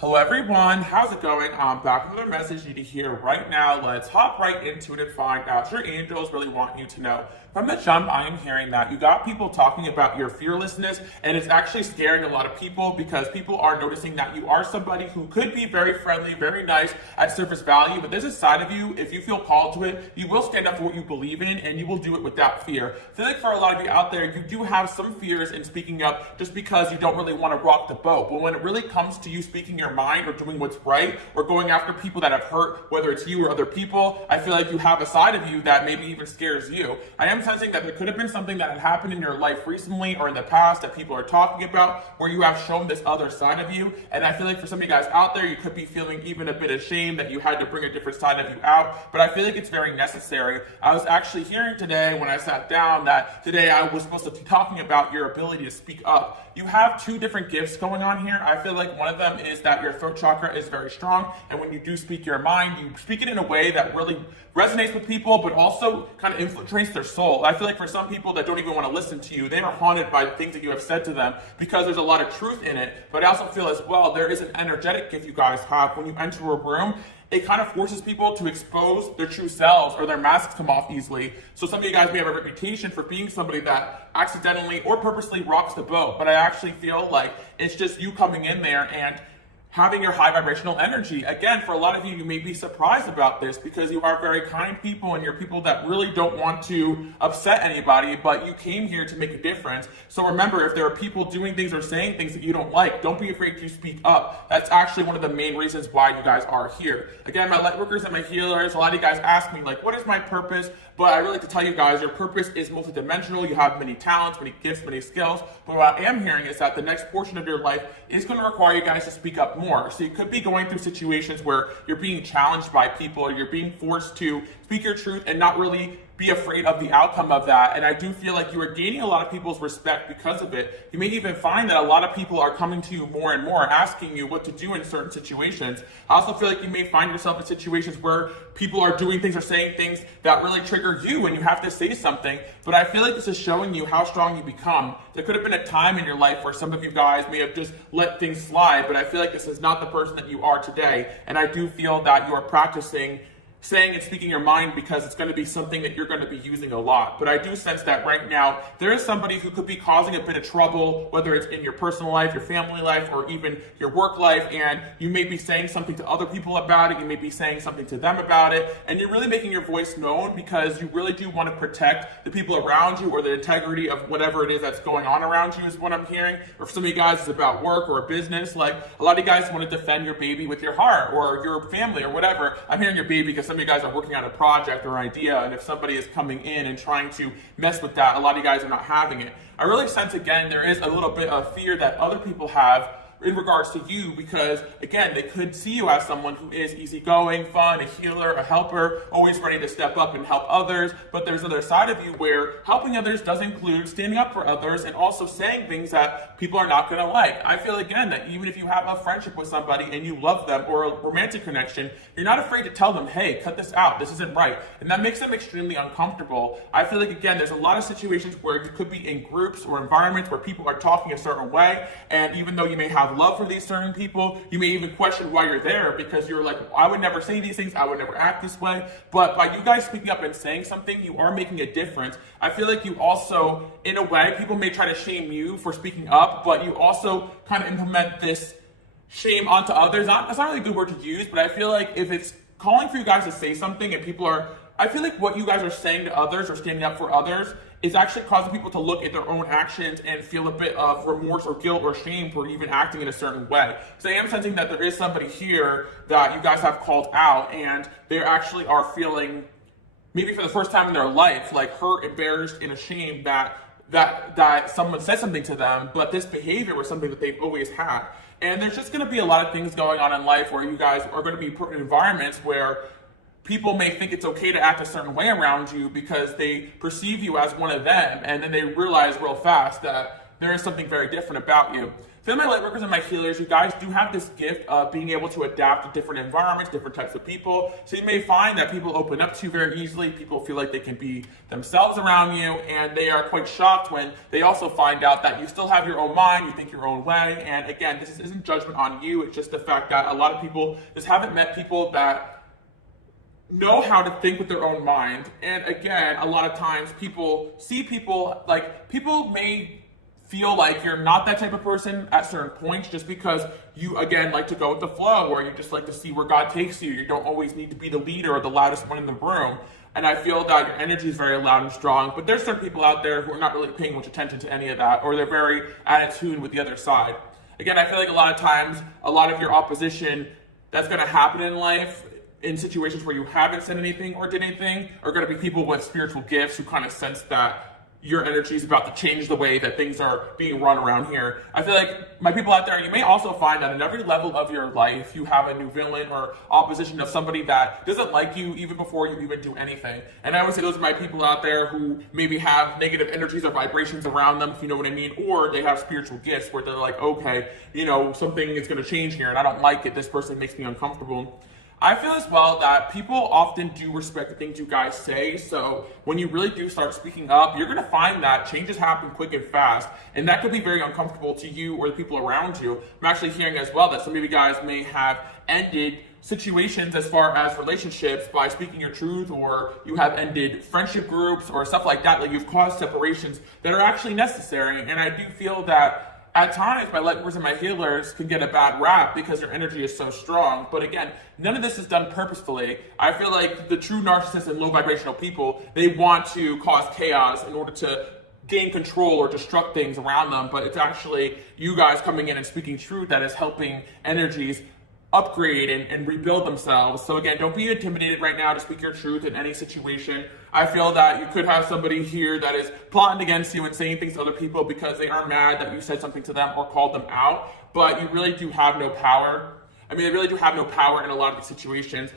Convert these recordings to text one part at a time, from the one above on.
Hello everyone, how's it going? I'm back with another message you need to hear right now. Let's hop right into it and find out your angels really want you to know. From the jump, I am hearing that you got people talking about your fearlessness, and it's actually scaring a lot of people because people are noticing that you are somebody who could be very friendly, very nice at surface value, but there's a side of you, if you feel called to it, you will stand up for what you believe in and you will do it without fear. I feel like for a lot of you out there, you do have some fears in speaking up just because you don't really want to rock the boat. But when it really comes to you speaking your mind or doing what's right or going after people that have hurt, whether it's you or other people, I feel like you have a side of you that maybe even scares you. I am sensing that there could have been something that had happened in your life recently or in the past that people are talking about where you have shown this other side of you. And I feel like for some of you guys out there, you could be feeling even a bit ashamed that you had to bring a different side of you out. But I feel like it's very necessary. I was actually hearing today when I sat down that today I was supposed to be talking about your ability to speak up. You have two different gifts going on here. I feel like one of them is that your throat chakra is very strong, and when you do speak your mind, you speak it in a way that really resonates with people, but also kind of infiltrates their soul. I feel like for some people that don't even want to listen to you, they are haunted by the things that you have said to them because there's a lot of truth in it. But I also feel as well, there is an energetic gift you guys have. When you enter a room, it kind of forces people to expose their true selves or their masks come off easily. So some of you guys may have a reputation for being somebody that accidentally or purposely rocks the boat, but I actually feel like it's just you coming in there and having your high vibrational energy. Again, for a lot of you, you may be surprised about this because you are very kind people and you're people that really don't want to upset anybody, but you came here to make a difference. So remember, if there are people doing things or saying things that you don't like, don't be afraid to speak up. That's actually one of the main reasons why you guys are here. Again, my light workers and my healers, a lot of you guys ask me, like, what is my purpose? But I really like to tell you guys, your purpose is multidimensional. You have many talents, many gifts, many skills. But what I am hearing is that the next portion of your life is going to require you guys to speak up more. So you could be going through situations where you're being challenged by people, or you're being forced to speak your truth and not really be afraid of the outcome of that. And I do feel like you are gaining a lot of people's respect because of it. You may even find that a lot of people are coming to you more and more, asking you what to do in certain situations. I also feel like you may find yourself in situations where people are doing things or saying things that really trigger you and you have to say something. But I feel like this is showing you how strong you become. There could have been a time in your life where some of you guys may have just let things slide, but I feel like this is not the person that you are today. And I do feel that you are practicing saying and speaking your mind because it's going to be something that you're going to be using a lot. But I do sense that right now, there is somebody who could be causing a bit of trouble, whether it's in your personal life, your family life, or even your work life, and you may be saying something to other people about it, you may be saying something to them about it, and you're really making your voice known because you really do want to protect the people around you or the integrity of whatever it is that's going on around you is what I'm hearing. Or for some of you guys, it's about work or a business. Like a lot of you guys want to defend your baby with your heart or your family or whatever. I'm hearing your baby because some of you guys are working on a project or idea, and if somebody is coming in and trying to mess with that, a lot of you guys are not having it. I really sense, again, there is a little bit of fear that other people have in regards to you because, again, they could see you as someone who is easygoing, fun, a healer, a helper, always ready to step up and help others. But there's another side of you where helping others does include standing up for others and also saying things that people are not going to like. I feel, again, that even if you have a friendship with somebody and you love them or a romantic connection, you're not afraid to tell them, hey, cut this out, this isn't right. And that makes them extremely uncomfortable. I feel like, again, there's a lot of situations where you could be in groups or environments where people are talking a certain way, and even though you may have love for these certain people, you may even question why you're there because you're like, I would never say these things, I would never act this way. But by you guys speaking up and saying something, you are making a difference. I feel like you also, in a way, people may try to shame you for speaking up, but you also kind of implement this shame onto others. That's not really a good word to use, but I feel like if it's calling for you guys to say something and people are, I feel like what you guys are saying to others or standing up for others is actually causing people to look at their own actions and feel a bit of remorse or guilt or shame for even acting in a certain way. So I am sensing that there is somebody here that you guys have called out and they actually are feeling, maybe for the first time in their life, like hurt, embarrassed, and ashamed that someone said something to them, but this behavior was something that they've always had. And there's just going to be a lot of things going on in life where you guys are going to be put in environments where people may think it's okay to act a certain way around you because they perceive you as one of them, and then they realize real fast that there is something very different about you. For my light workers and my healers, you guys do have this gift of being able to adapt to different environments, different types of people. So you may find that people open up to you very easily. People feel like they can be themselves around you, and they are quite shocked when they also find out that you still have your own mind, you think your own way. And again, this isn't judgment on you. It's just the fact that a lot of people just haven't met people that know how to think with their own mind. And again, a lot of times people see people, like, people may feel like you're not that type of person at certain points just because you, again, like to go with the flow, or you just like to see where God takes you. You don't always need to be the leader or the loudest one in the room. And I feel that your energy is very loud and strong, but there's certain people out there who are not really paying much attention to any of that, or they're very out of tune with the other side. Again, I feel like a lot of times, a lot of your opposition that's going to happen in life, in situations where you haven't said anything or did anything, are going to be people with spiritual gifts who kind of sense that your energy is about to change the way that things are being run around here. I feel like my people out there, you may also find that in every level of your life, you have a new villain or opposition of somebody that doesn't like you even before you even do anything. And I would say those are my people out there who maybe have negative energies or vibrations around them, if you know what I mean, or they have spiritual gifts where they're like, okay, you know, something is going to change here and I don't like it. This person makes me uncomfortable. I feel as well that people often do respect the things you guys say, so when you really do start speaking up, you're going to find that changes happen quick and fast, and that could be very uncomfortable to you or the people around you. I'm actually hearing as well that some of you guys may have ended situations as far as relationships by speaking your truth, or you have ended friendship groups or stuff like that, like you've caused separations that are actually necessary. And I do feel that at times, my light workers and my healers can get a bad rap because their energy is so strong. But again, none of this is done purposefully. I feel like the true narcissists and low vibrational people, they want to cause chaos in order to gain control or destruct things around them. But it's actually you guys coming in and speaking truth that is helping energies upgrade and rebuild themselves. So again, don't be intimidated right now to speak your truth in any situation. I feel that you could have somebody here that is plotting against you and saying things to other people because they are mad that you said something to them or called them out, but you really do have no power. I mean, they really do have no power in a lot of these situations.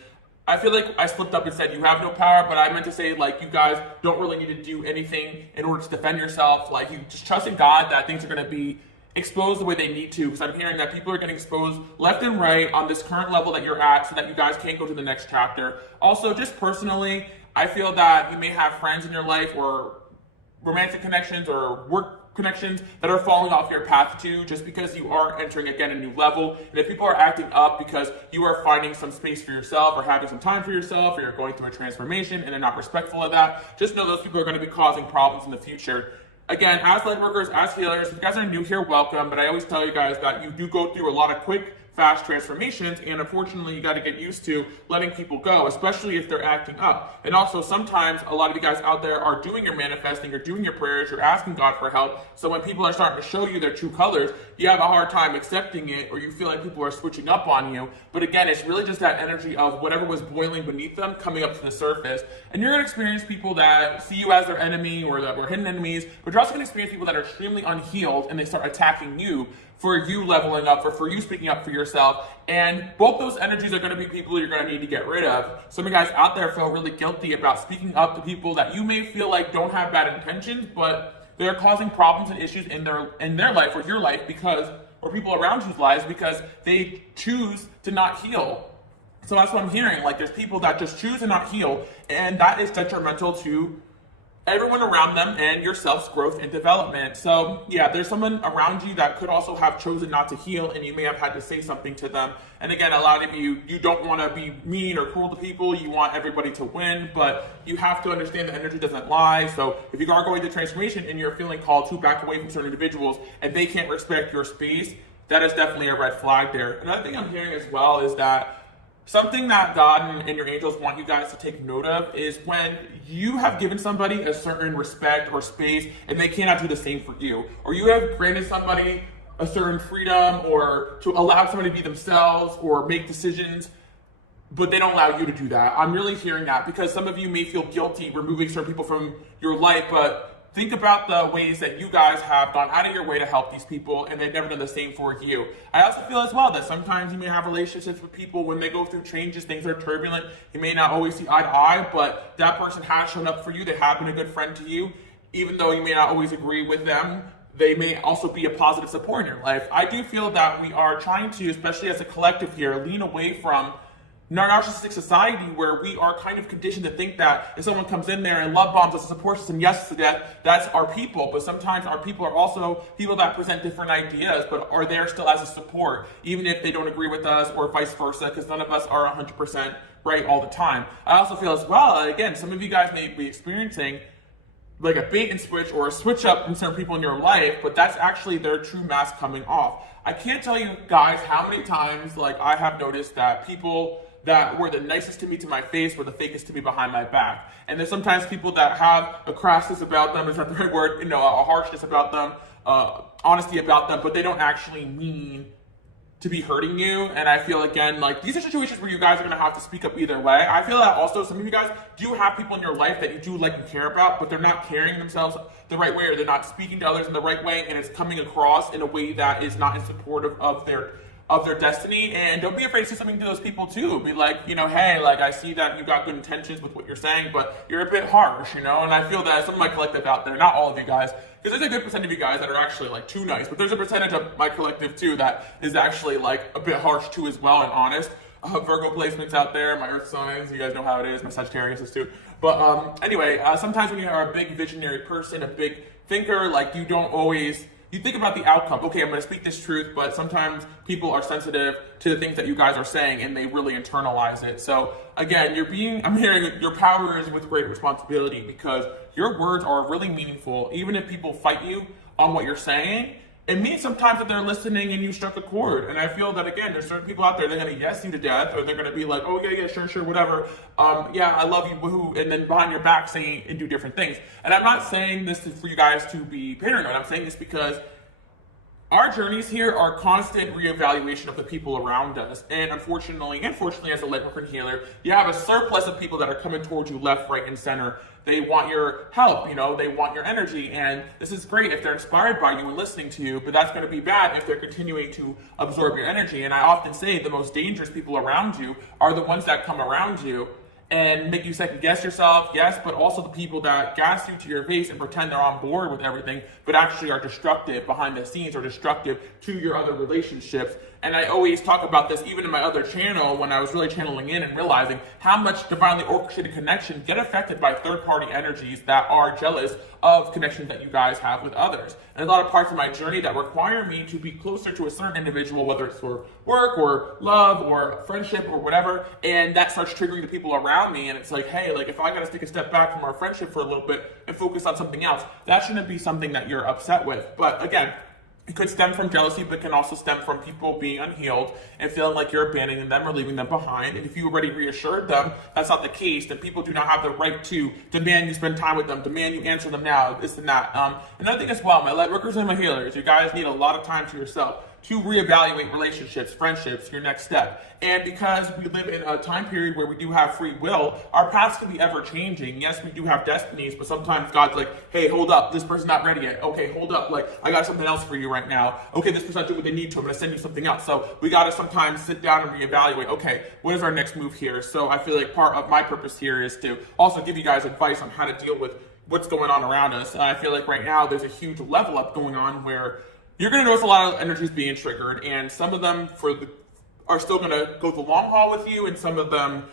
I feel like I slipped up and said you have no power, but I meant to say, like, you guys don't really need to do anything in order to defend yourself. Like, you just trust in God that things are going to be exposed the way they need to, because I'm hearing that people are getting exposed left and right on this current level that you're at so that you guys can't go to the next chapter. Also, just personally, I feel that you may have friends in your life or romantic connections or work connections that are falling off your path too, just because you are entering again a new level. And if people are acting up because you are finding some space for yourself or having some time for yourself, or you're going through a transformation and they're not respectful of that, just know those people are going to be causing problems in the future. Again, as light workers, as healers, if you guys are new here, welcome. But I always tell you guys that you do go through a lot of quick, fast transformations, and unfortunately you got to get used to letting people go, especially if they're acting up. And also, sometimes a lot of you guys out there are doing your manifesting, you're doing your prayers, you're asking God for help. So when people are starting to show you their true colors, you have a hard time accepting it, or you feel like people are switching up on you. But again, it's really just that energy of whatever was boiling beneath them coming up to the surface. And you're going to experience people that see you as their enemy or that were hidden enemies, but you're also going to experience people that are extremely unhealed and they start attacking you for you leveling up, or for you speaking up for yourself. And both those energies are going to be people you're going to need to get rid of. Some of you guys out there feel really guilty about speaking up to people that you may feel like don't have bad intentions, but they're causing problems and issues in their life or your life because, or people around you's lives, because they choose to not heal. So that's what I'm hearing. Like, there's people that just choose to not heal, and that is detrimental to everyone around them and your self's growth and development. So yeah, there's someone around you that could also have chosen not to heal, and you may have had to say something to them. And again, a lot of you don't want to be mean or cruel to people. You want everybody to win, but you have to understand that energy doesn't lie. So if you are going through transformation and you're feeling called to back away from certain individuals and they can't respect your space, that is definitely a red flag there. Another thing I'm hearing as well is that something that God and your angels want you guys to take note of is when you have given somebody a certain respect or space and they cannot do the same for you, or you have granted somebody a certain freedom or to allow somebody to be themselves or make decisions, but they don't allow you to do that. I'm really hearing that because some of you may feel guilty removing certain people from your life, but think about the ways that you guys have gone out of your way to help these people, and they've never done the same for you. I also feel as well that sometimes you may have relationships with people when they go through changes, things are turbulent, you may not always see eye to eye, but that person has shown up for you, they have been a good friend to you, even though you may not always agree with them. they may also be a positive support in your life. I do feel that we are trying to, especially as a collective here, lean away from narcissistic society where we are kind of conditioned to think that if someone comes in there and love bombs us and supports us and yes to death, that's our people. But sometimes our people are also people that present different ideas, but are there still as a support, even if they don't agree with us or vice versa, because none of us are 100% right all the time. I also feel as well, again, some of you guys may be experiencing like a bait and switch or a switch up from certain people in your life, but that's actually their true mask coming off. I can't tell you guys how many times like I have noticed that people that were the nicest to me to my face were the fakest to me behind my back. And there's sometimes people that have a crassness about them, is that the right word, a harshness about them, honesty about them, but they don't actually mean to be hurting you. And I feel, again, like these are situations where you guys are going to have to speak up either way. I feel that also some of you guys do have people in your life that you do like and care about, but they're not carrying themselves the right way, or they're not speaking to others in the right way, and it's coming across in a way that is not in support of their destiny. And don't be afraid to say something to those people too. Be like, hey, like I see that you got good intentions with what you're saying, but you're a bit harsh, And I feel that some of my collective out there, not all of you guys, because there's a good percentage of you guys that are actually like too nice, but there's a percentage of my collective too that is actually like a bit harsh too as well and honest. Virgo placements out there, my earth signs, you guys know how it is, my Sagittarius is too. But anyway, sometimes when you are a big visionary person, a big thinker, like you don't always, you think about the outcome. Okay, I'm going to speak this truth, but sometimes people are sensitive to the things that you guys are saying and they really internalize it. So again, I'm hearing your power is with great responsibility, because your words are really meaningful. Even if people fight you on what you're saying, it means sometimes that they're listening and you struck a chord. And I feel that, again, there's certain people out there, they're going to yes you to death, or they're going to be like, oh yeah, sure, whatever. Yeah, I love you, woohoo. And then behind your back saying and do different things. And I'm not saying this for you guys to be paranoid. I'm saying this because our journeys here are constant reevaluation of the people around us. And unfortunately, as a lightworker and healer, you have a surplus of people that are coming towards you left, right, and center. They want your help, they want your energy. And this is great if they're inspired by you and listening to you, but that's going to be bad if they're continuing to absorb your energy. And I often say the most dangerous people around you are the ones that come around you and make you second guess yourself, yes, but also the people that gas you to your face and pretend they're on board with everything, but actually are destructive behind the scenes or destructive to your other relationships. And I always talk about this even in my other channel when I was really channeling in and realizing how much divinely orchestrated connections get affected by third-party energies that are jealous of connections that you guys have with others. And a lot of parts of my journey that require me to be closer to a certain individual, whether it's for work or love or friendship or whatever, and that starts triggering the people around me. And it's like, hey, like if I gotta take a step back from our friendship for a little bit and focus on something else, that shouldn't be something that you're upset with. But again, it could stem from jealousy, but can also stem from people being unhealed and feeling like you're abandoning them or leaving them behind. And if you already reassured them that's not the case, then people do not have the right to demand you spend time with them, demand you answer them now, this and that. Another thing as well, my light workers and my healers, you guys need a lot of time to yourself to reevaluate relationships, friendships, your next step. And because we live in a time period where we do have free will, our paths can be ever changing. Yes, we do have destinies, but sometimes God's like, hey, hold up, this person's not ready yet. Okay, hold up, like I got something else for you right now. Okay, this person's not doing what they need to, I'm gonna send you something else. So we gotta sometimes sit down and reevaluate, okay, what is our next move here? So I feel like part of my purpose here is to also give you guys advice on how to deal with what's going on around us. I feel like right now there's a huge level up going on where you're going to notice a lot of energies being triggered, and some of them are still going to go the long haul with you, and some of them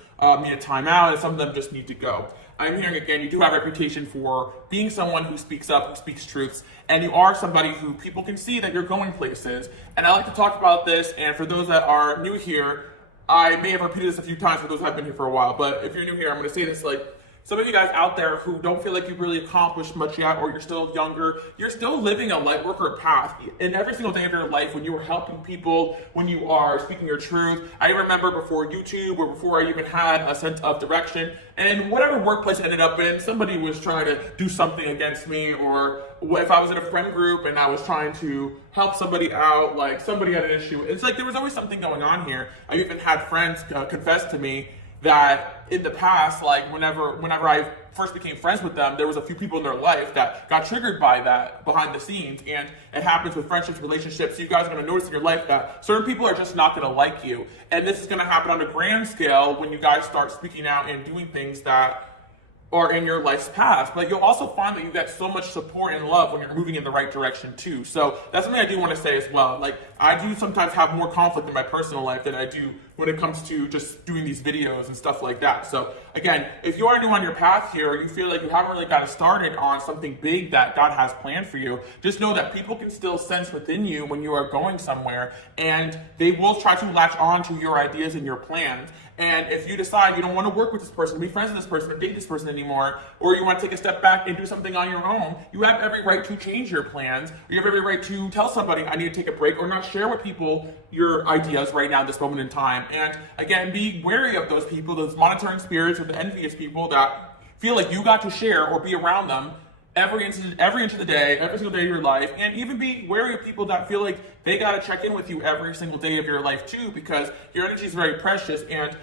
need a timeout, and some of them just need to go. I'm hearing again, you do have a reputation for being someone who speaks up, who speaks truths, and you are somebody who people can see that you're going places. And I like to talk about this, and for those that are new here, I may have repeated this a few times for those who have been here for a while, but if you're new here, I'm going to say this like, some of you guys out there who don't feel like you've really accomplished much yet, or you're still younger, you're still living a light worker path in every single day of your life when you are helping people, when you are speaking your truth. I remember before YouTube or before I even had a sense of direction, and whatever workplace I ended up in, somebody was trying to do something against me, or if I was in a friend group and I was trying to help somebody out, like somebody had an issue. It's like there was always something going on here. I even had friends confess to me that in the past, like whenever I first became friends with them, there was a few people in their life that got triggered by that behind the scenes. And it happens with friendships, relationships. So you guys are going to notice in your life that certain people are just not going to like you. And this is going to happen on a grand scale when you guys start speaking out and doing things that or in your life's past, but you'll also find that you get so much support and love when you're moving in the right direction too. So that's something I do want to say as well. Like, I do sometimes have more conflict in my personal life than I do when it comes to just doing these videos and stuff like that. So again, if you are new on your path here, or you feel like you haven't really gotten started on something big that God has planned for you, just know that people can still sense within you when you are going somewhere, and they will try to latch on to your ideas and your plans. And if you decide you don't want to work with this person, be friends with this person, or date this person anymore, or you want to take a step back and do something on your own, you have every right to change your plans. You have every right to tell somebody, I need to take a break, or not share with people your ideas right now, this moment in time. And again, be wary of those people, those monitoring spirits, or the envious people that feel like you got to share or be around them every inch of the day, every single day of your life. And even be wary of people that feel like they got to check in with you every single day of your life too, because your energy is very precious. And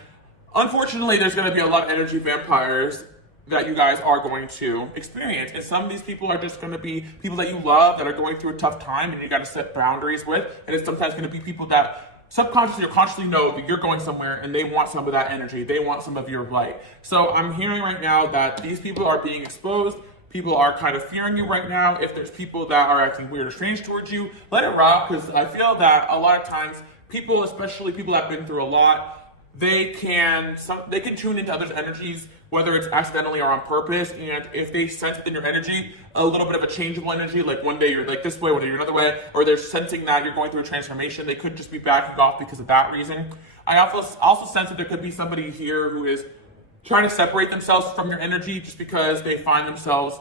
unfortunately, there's going to be a lot of energy vampires that you guys are going to experience. And some of these people are just going to be people that you love that are going through a tough time and you got to set boundaries with. And it's sometimes going to be people that subconsciously or consciously know that you're going somewhere and they want some of that energy. They want some of your light. So I'm hearing right now that these people are being exposed. People are kind of fearing you right now. If there's people that are acting weird or strange towards you, let it rock, because I feel that a lot of times people, especially people that have been through a lot, they can tune into others' energies, whether it's accidentally or on purpose. And if they sense within your energy a little bit of a changeable energy, like one day you're like this way, one day you're another way, or they're sensing that you're going through a transformation, they could just be backing off because of that reason. I also sense that there could be somebody here who is trying to separate themselves from your energy just because they find themselves,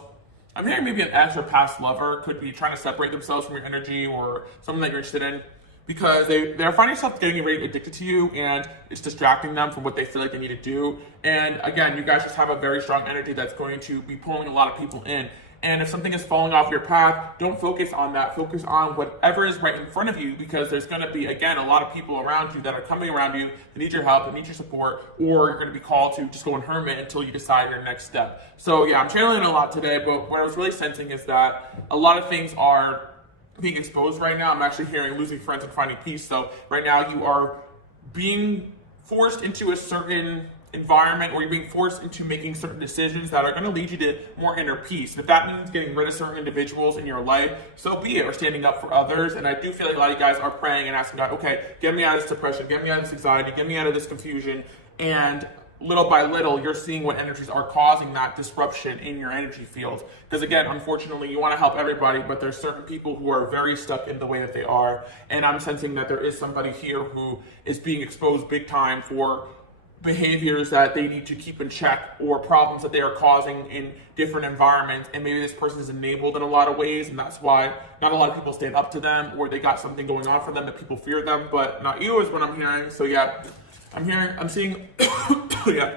I'm hearing maybe an ex or past lover could be trying to separate themselves from your energy, or someone that you're interested in, because they're finding themselves getting very addicted to you, and it's distracting them from what they feel like they need to do. And again, you guys just have a very strong energy that's going to be pulling a lot of people in. And if something is falling off your path, don't focus on that. Focus on whatever is right in front of you, because there's going to be, again, a lot of people around you that are coming around you that need your help, that need your support, or you're going to be called to just go in hermit until you decide your next step. So yeah, I'm channeling a lot today, but what I was really sensing is that a lot of things are being exposed right now. I'm actually hearing losing friends and finding peace. So right now you are being forced into a certain environment, or you're being forced into making certain decisions that are going to lead you to more inner peace. And if that means getting rid of certain individuals in your life, so be it, or standing up for others. And I do feel like a lot of you guys are praying and asking God, okay, get me out of this depression, get me out of this anxiety, get me out of this confusion. And little by little, you're seeing what energies are causing that disruption in your energy field. Because again, unfortunately, you want to help everybody, but there's certain people who are very stuck in the way that they are. And I'm sensing that there is somebody here who is being exposed big time for behaviors that they need to keep in check, or problems that they are causing in different environments. And maybe this person is enabled in a lot of ways, and that's why not a lot of people stand up to them, or they got something going on for them that people fear them, but not you, is what I'm hearing. So yeah, I'm seeing, yeah.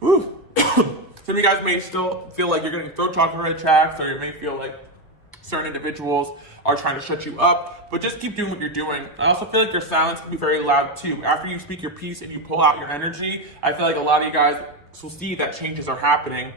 Woo. Some of you guys may still feel like you're getting throat chakra attacks, or you may feel like certain individuals are trying to shut you up, but just keep doing what you're doing. I also feel like your silence can be very loud too. After you speak your piece and you pull out your energy, I feel like a lot of you guys will see that changes are happening.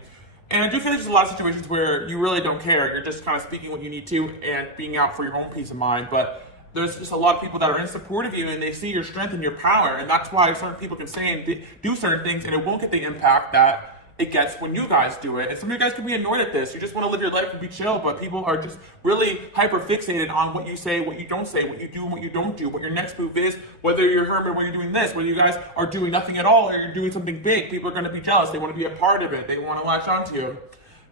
And I do feel like there's a lot of situations where you really don't care. You're just kind of speaking what you need to and being out for your own peace of mind. But there's just a lot of people that are in support of you, and they see your strength and your power. And that's why certain people can say and do certain things, and it won't get the impact that it gets when you guys do it. And some of you guys can be annoyed at this. You just want to live your life and be chill, but people are just really hyper fixated on what you say, what you don't say, what you do and what you don't do, what your next move is, whether you're hermit, whether you're doing this, whether you guys are doing nothing at all, or you're doing something big. People are going to be jealous. They want to be a part of it. They want to latch onto you.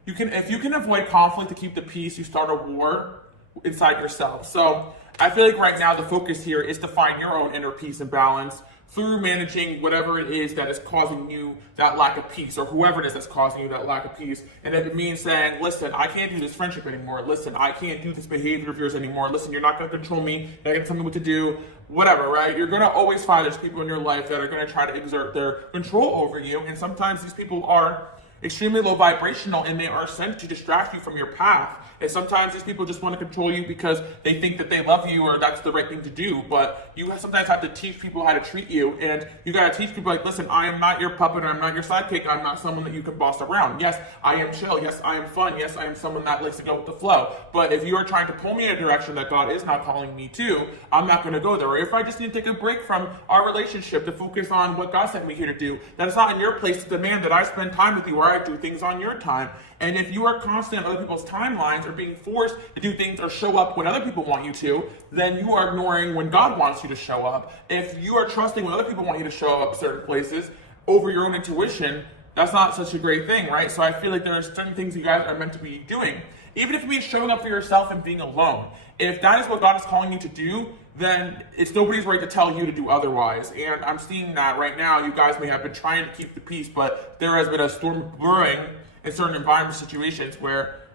If you can avoid conflict to keep the peace, you start a war inside yourself. So I feel like right now the focus here is to find your own inner peace and balance through managing whatever it is that is causing you that lack of peace, or whoever it is that's causing you that lack of peace. And if it means saying, listen, I can't do this friendship anymore. Listen, I can't do this behavior of yours anymore. Listen, you're not going to control me. You're not going to tell me what to do. Whatever, right? You're going to always find there's people in your life that are going to try to exert their control over you. And sometimes these people are extremely low vibrational, and they are sent to distract you from your path. And sometimes these people just want to control you because they think that they love you or that's the right thing to do. But you sometimes have to teach people how to treat you. And you got to teach people like, listen, I am not your puppet, or I'm not your sidekick. I'm not someone that you can boss around. Yes, I am chill. Yes, I am fun. Yes, I am someone that likes to go with the flow. But if you are trying to pull me in a direction that God is not calling me to, I'm not going to go there. Or if I just need to take a break from our relationship to focus on what God sent me here to do, that it's not in your place to demand that I spend time with you or I do things on your time. And if you are constant on other people's timelines or being forced to do things or show up when other people want you to, then you are ignoring when God wants you to show up. If you are trusting when other people want you to show up certain places over your own intuition, that's not such a great thing, right? So I feel like there are certain things you guys are meant to be doing. Even if it means showing up for yourself and being alone. If that is what God is calling you to do, then it's nobody's right to tell you to do otherwise. And I'm seeing that right now. You guys may have been trying to keep the peace, but there has been a storm brewing in certain environment situations where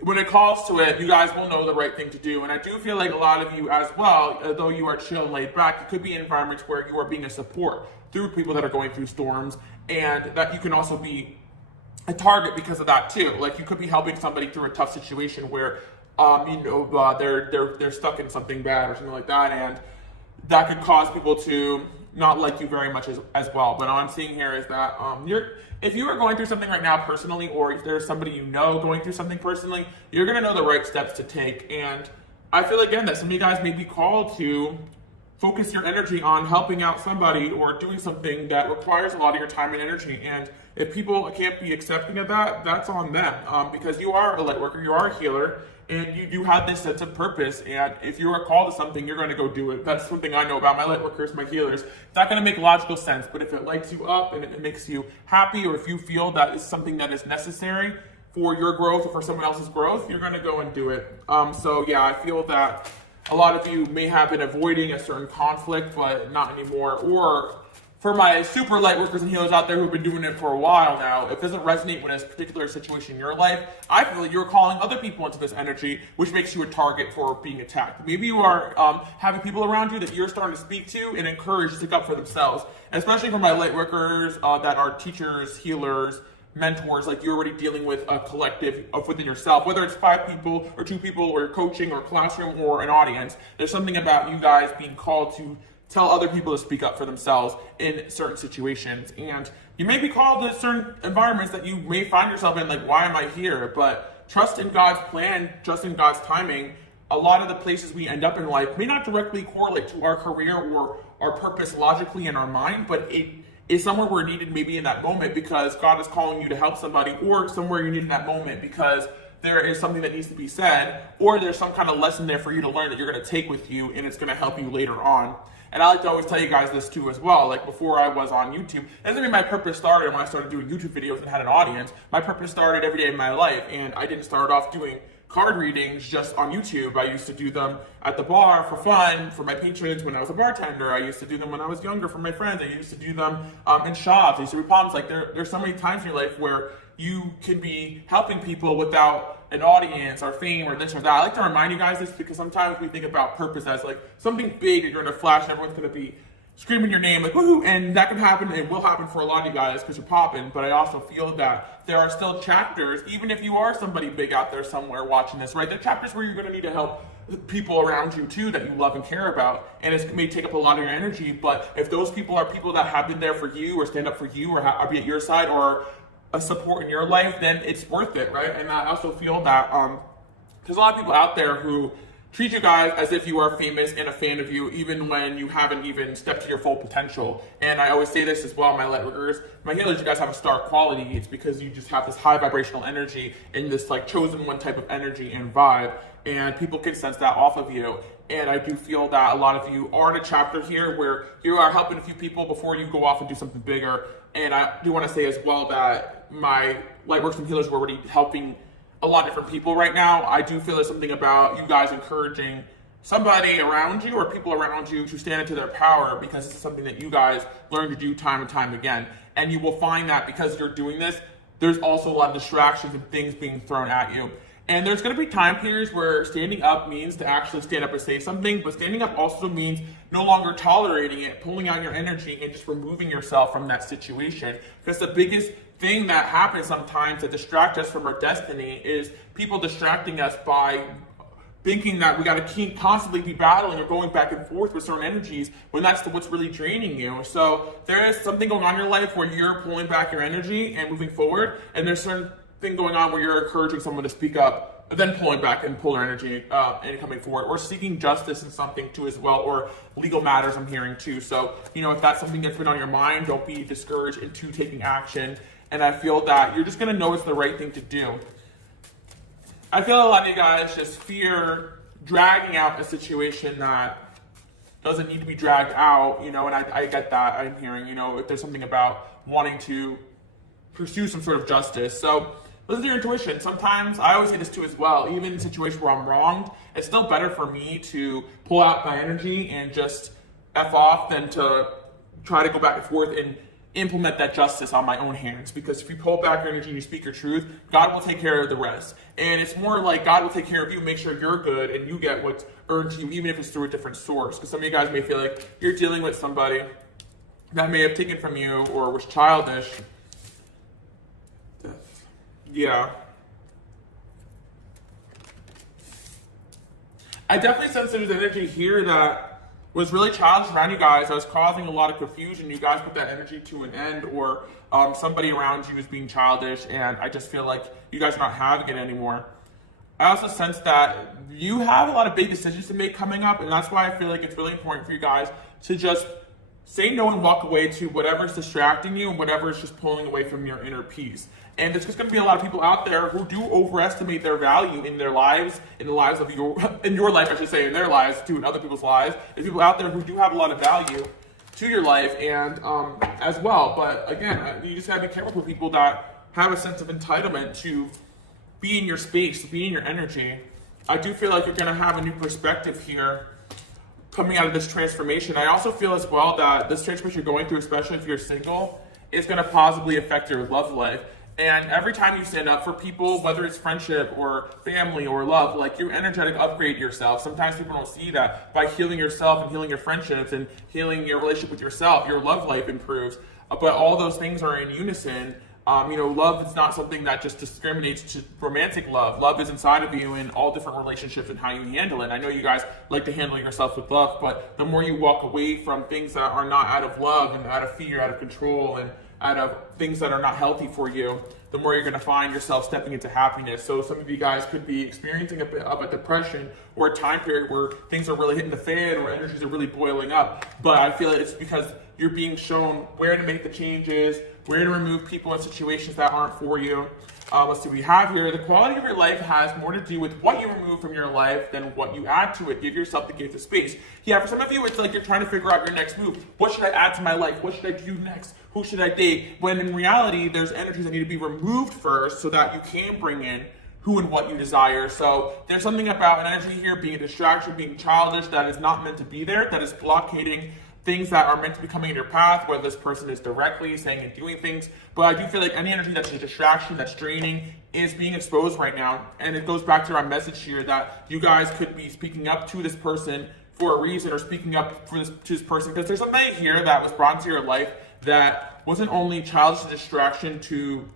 when it calls to it, you guys will know the right thing to do. And I do feel like a lot of you as well, although you are chill and laid back, it could be environments where you are being a support through people that are going through storms, and that you can also be a target because of that too. Like you could be helping somebody through a tough situation where they're stuck in something bad or something like that, and that could cause people to not like you very much as well. But all I'm seeing here is that if you are going through something right now personally, or if there's somebody you know going through something personally, you're gonna know the right steps to take. And I feel again that some of you guys may be called to focus your energy on helping out somebody or doing something that requires a lot of your time and energy. And if people can't be accepting of that, that's on them, because you are a light worker, you are a healer, and you do have this sense of purpose. And if you are called to something, you're going to go do it. That's something I know about my light workers, my healers. It's not going to make logical sense, but if it lights you up and it makes you happy, or if you feel that is something that is necessary for your growth or for someone else's growth, you're going to go and do it. So yeah, I feel that a lot of you may have been avoiding a certain conflict, but not anymore. Or for my super light workers and healers out there who've been doing it for a while now, if it doesn't resonate with a particular situation in your life, I feel like you're calling other people into this energy, which makes you a target for being attacked. Maybe you are having people around you that you're starting to speak to and encourage to stick up for themselves, especially for my light workers that are teachers, healers, mentors. Like you're already dealing with a collective of within yourself, whether it's 5 people or 2 people or coaching or classroom or an audience. There's something about you guys being called to tell other people to speak up for themselves in certain situations. And you may be called to certain environments that you may find yourself in, like, why am I here? But trust in God's plan, trust in God's timing. A lot of the places we end up in life may not directly correlate to our career or our purpose logically in our mind, but it is somewhere we're needed maybe in that moment because God is calling you to help somebody, or somewhere you need in that moment because there is something that needs to be said, or there's some kind of lesson there for you to learn that you're going to take with you and it's going to help you later on. And I like to always tell you guys this too as well. Like before I was on YouTube, it doesn't mean my purpose started when I started doing YouTube videos and had an audience. My purpose started every day of my life, and I didn't start off doing card readings just on YouTube. I used to do them at the bar for fun, for my patrons when I was a bartender. I used to do them when I was younger for my friends. I used to do them in shops. I used to read palms. Like there's so many times in your life where you can be helping people without an audience or fame or this or that. I like to remind you guys this because sometimes we think about purpose as like something big and you're in a flash and everyone's going to be screaming your name like woohoo, and that can happen and will happen for a lot of you guys because you're popping. But I also feel that there are still chapters, even if you are somebody big out there somewhere watching this, right? There are chapters where you're going to need to help people around you too that you love and care about, and it may take up a lot of your energy. But if those people are people that have been there for you or stand up for you or be at your side or a support in your life, then it's worth it, right? And I also feel that there's a lot of people out there who treat you guys as if you are famous and a fan of you, even when you haven't even stepped to your full potential. And I always say this as well, my light workers, my healers, you guys have a star quality. It's because you just have this high vibrational energy and this like chosen one type of energy and vibe, and people can sense that off of you. And I do feel that a lot of you are in a chapter here where you are helping a few people before you go off and do something bigger. And I do want to say as well that my lightworks and healers were already helping a lot of different people right now. I do feel there's something about you guys encouraging somebody around you or people around you to stand into their power, because it's something that you guys learn to do time and time again. And you will find that because you're doing this, there's also a lot of distractions and things being thrown at you. And there's going to be time periods where standing up means to actually stand up and say something, but standing up also means no longer tolerating it, pulling out your energy and just removing yourself from that situation. Because the biggest thing that happens sometimes that distracts us from our destiny is people distracting us by thinking that we got to constantly be battling or going back and forth with certain energies when that's what's really draining you. So there is something going on in your life where you're pulling back your energy and moving forward, and there's certain thing going on where you're encouraging someone to speak up, then pulling back and pull their energy and coming forward, or seeking justice in something too as well, or legal matters I'm hearing too. So, if that's something that's been on your mind, don't be discouraged into taking action. And I feel that you're just going to know it's the right thing to do. I feel a lot of you guys just fear dragging out a situation that doesn't need to be dragged out, and I get that. I'm hearing, if there's something about wanting to pursue some sort of justice. So listen to your intuition. Sometimes, I always say this too as well, even in situations where I'm wronged, it's still better for me to pull out my energy and just F off than to try to go back and forth and implement that justice on my own hands. Because if you pull back your energy and you speak your truth, God will take care of the rest. And it's more like God will take care of you, make sure you're good and you get what's earned to you, even if it's through a different source. Because some of you guys may feel like you're dealing with somebody that may have taken from you or was childish. Yeah. I definitely sense there's energy here that was really childish around you guys. That was causing a lot of confusion. You guys put that energy to an end, or somebody around you is being childish, and I just feel like you guys are not having it anymore. I also sense that you have a lot of big decisions to make coming up, and that's why I feel like it's really important for you guys to just say no and walk away to whatever's distracting you and whatever is just pulling away from your inner peace. And there's just going to be a lot of people out there who do overestimate their value in their lives, in the lives of in your life, I should say, in their lives too, in other people's lives. There's people out there who do have a lot of value to your life and as well. But again, you just got to be careful with people that have a sense of entitlement to be in your space, be in your energy. I do feel like you're going to have a new perspective here coming out of this transformation. I also feel as well that this transformation you're going through, especially if you're single, is going to positively affect your love life. And every time you stand up for people, whether it's friendship or family or love, like you energetic upgrade yourself. Sometimes people don't see that. By healing yourself and healing your friendships and healing your relationship with yourself, your love life improves. But all those things are in unison. Love is not something that just discriminates to romantic love. Love is inside of you in all different relationships and how you handle it. I know you guys like to handle yourself with love, but the more you walk away from things that are not out of love and out of fear, out of control, and out of things that are not healthy for you, the more you're going to find yourself stepping into happiness. So some of you guys could be experiencing a bit of a depression or a time period where things are really hitting the fan or energies are really boiling up. But I feel it's because you're being shown where to make the changes, where to remove people in situations that aren't for you. Let's see what we have here. The quality of your life has more to do with what you remove from your life than what you add to it. Give yourself the gift of space. Yeah, for some of you, it's like you're trying to figure out your next move. What should I add to my life? What should I do next? Who should I date? When in reality, there's energies that need to be removed first so that you can bring in who and what you desire. So there's something about an energy here being a distraction, being childish, that is not meant to be there, that is blockading things that are meant to be coming in your path, whether this person is directly saying and doing things. But I do feel like any energy that's a distraction, that's draining, is being exposed right now. And it goes back to our message here that you guys could be speaking up to this person for a reason, or speaking up to this person, because there's something here that was brought into your life that wasn't only childish distraction to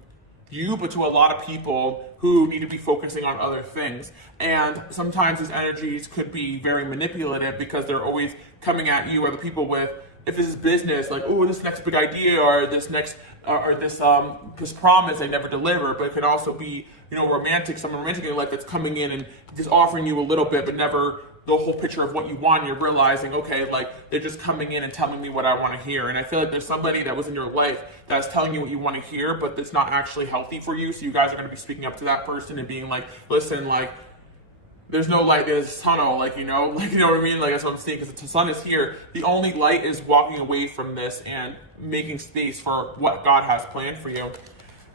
you, but to a lot of people who need to be focusing on other things. And sometimes these energies could be very manipulative because they're always coming at you or the people with, if this is business, like, oh, this next big idea or this next, or this promise they never deliver. But it could also be, romantic, someone romantic in your life that's coming in and just offering you a little bit, but never the whole picture of what you want. You're realizing, okay, like they're just coming in and telling me what I want to hear. And I feel like there's somebody that was in your life that's telling you what you want to hear, but that's not actually healthy for you. So you guys are going to be speaking up to that person and being like, listen, like, there's no light, there's tunnel, you know what I mean? Like, that's what I'm saying, because the sun is here. The only light is walking away from this and making space for what God has planned for you.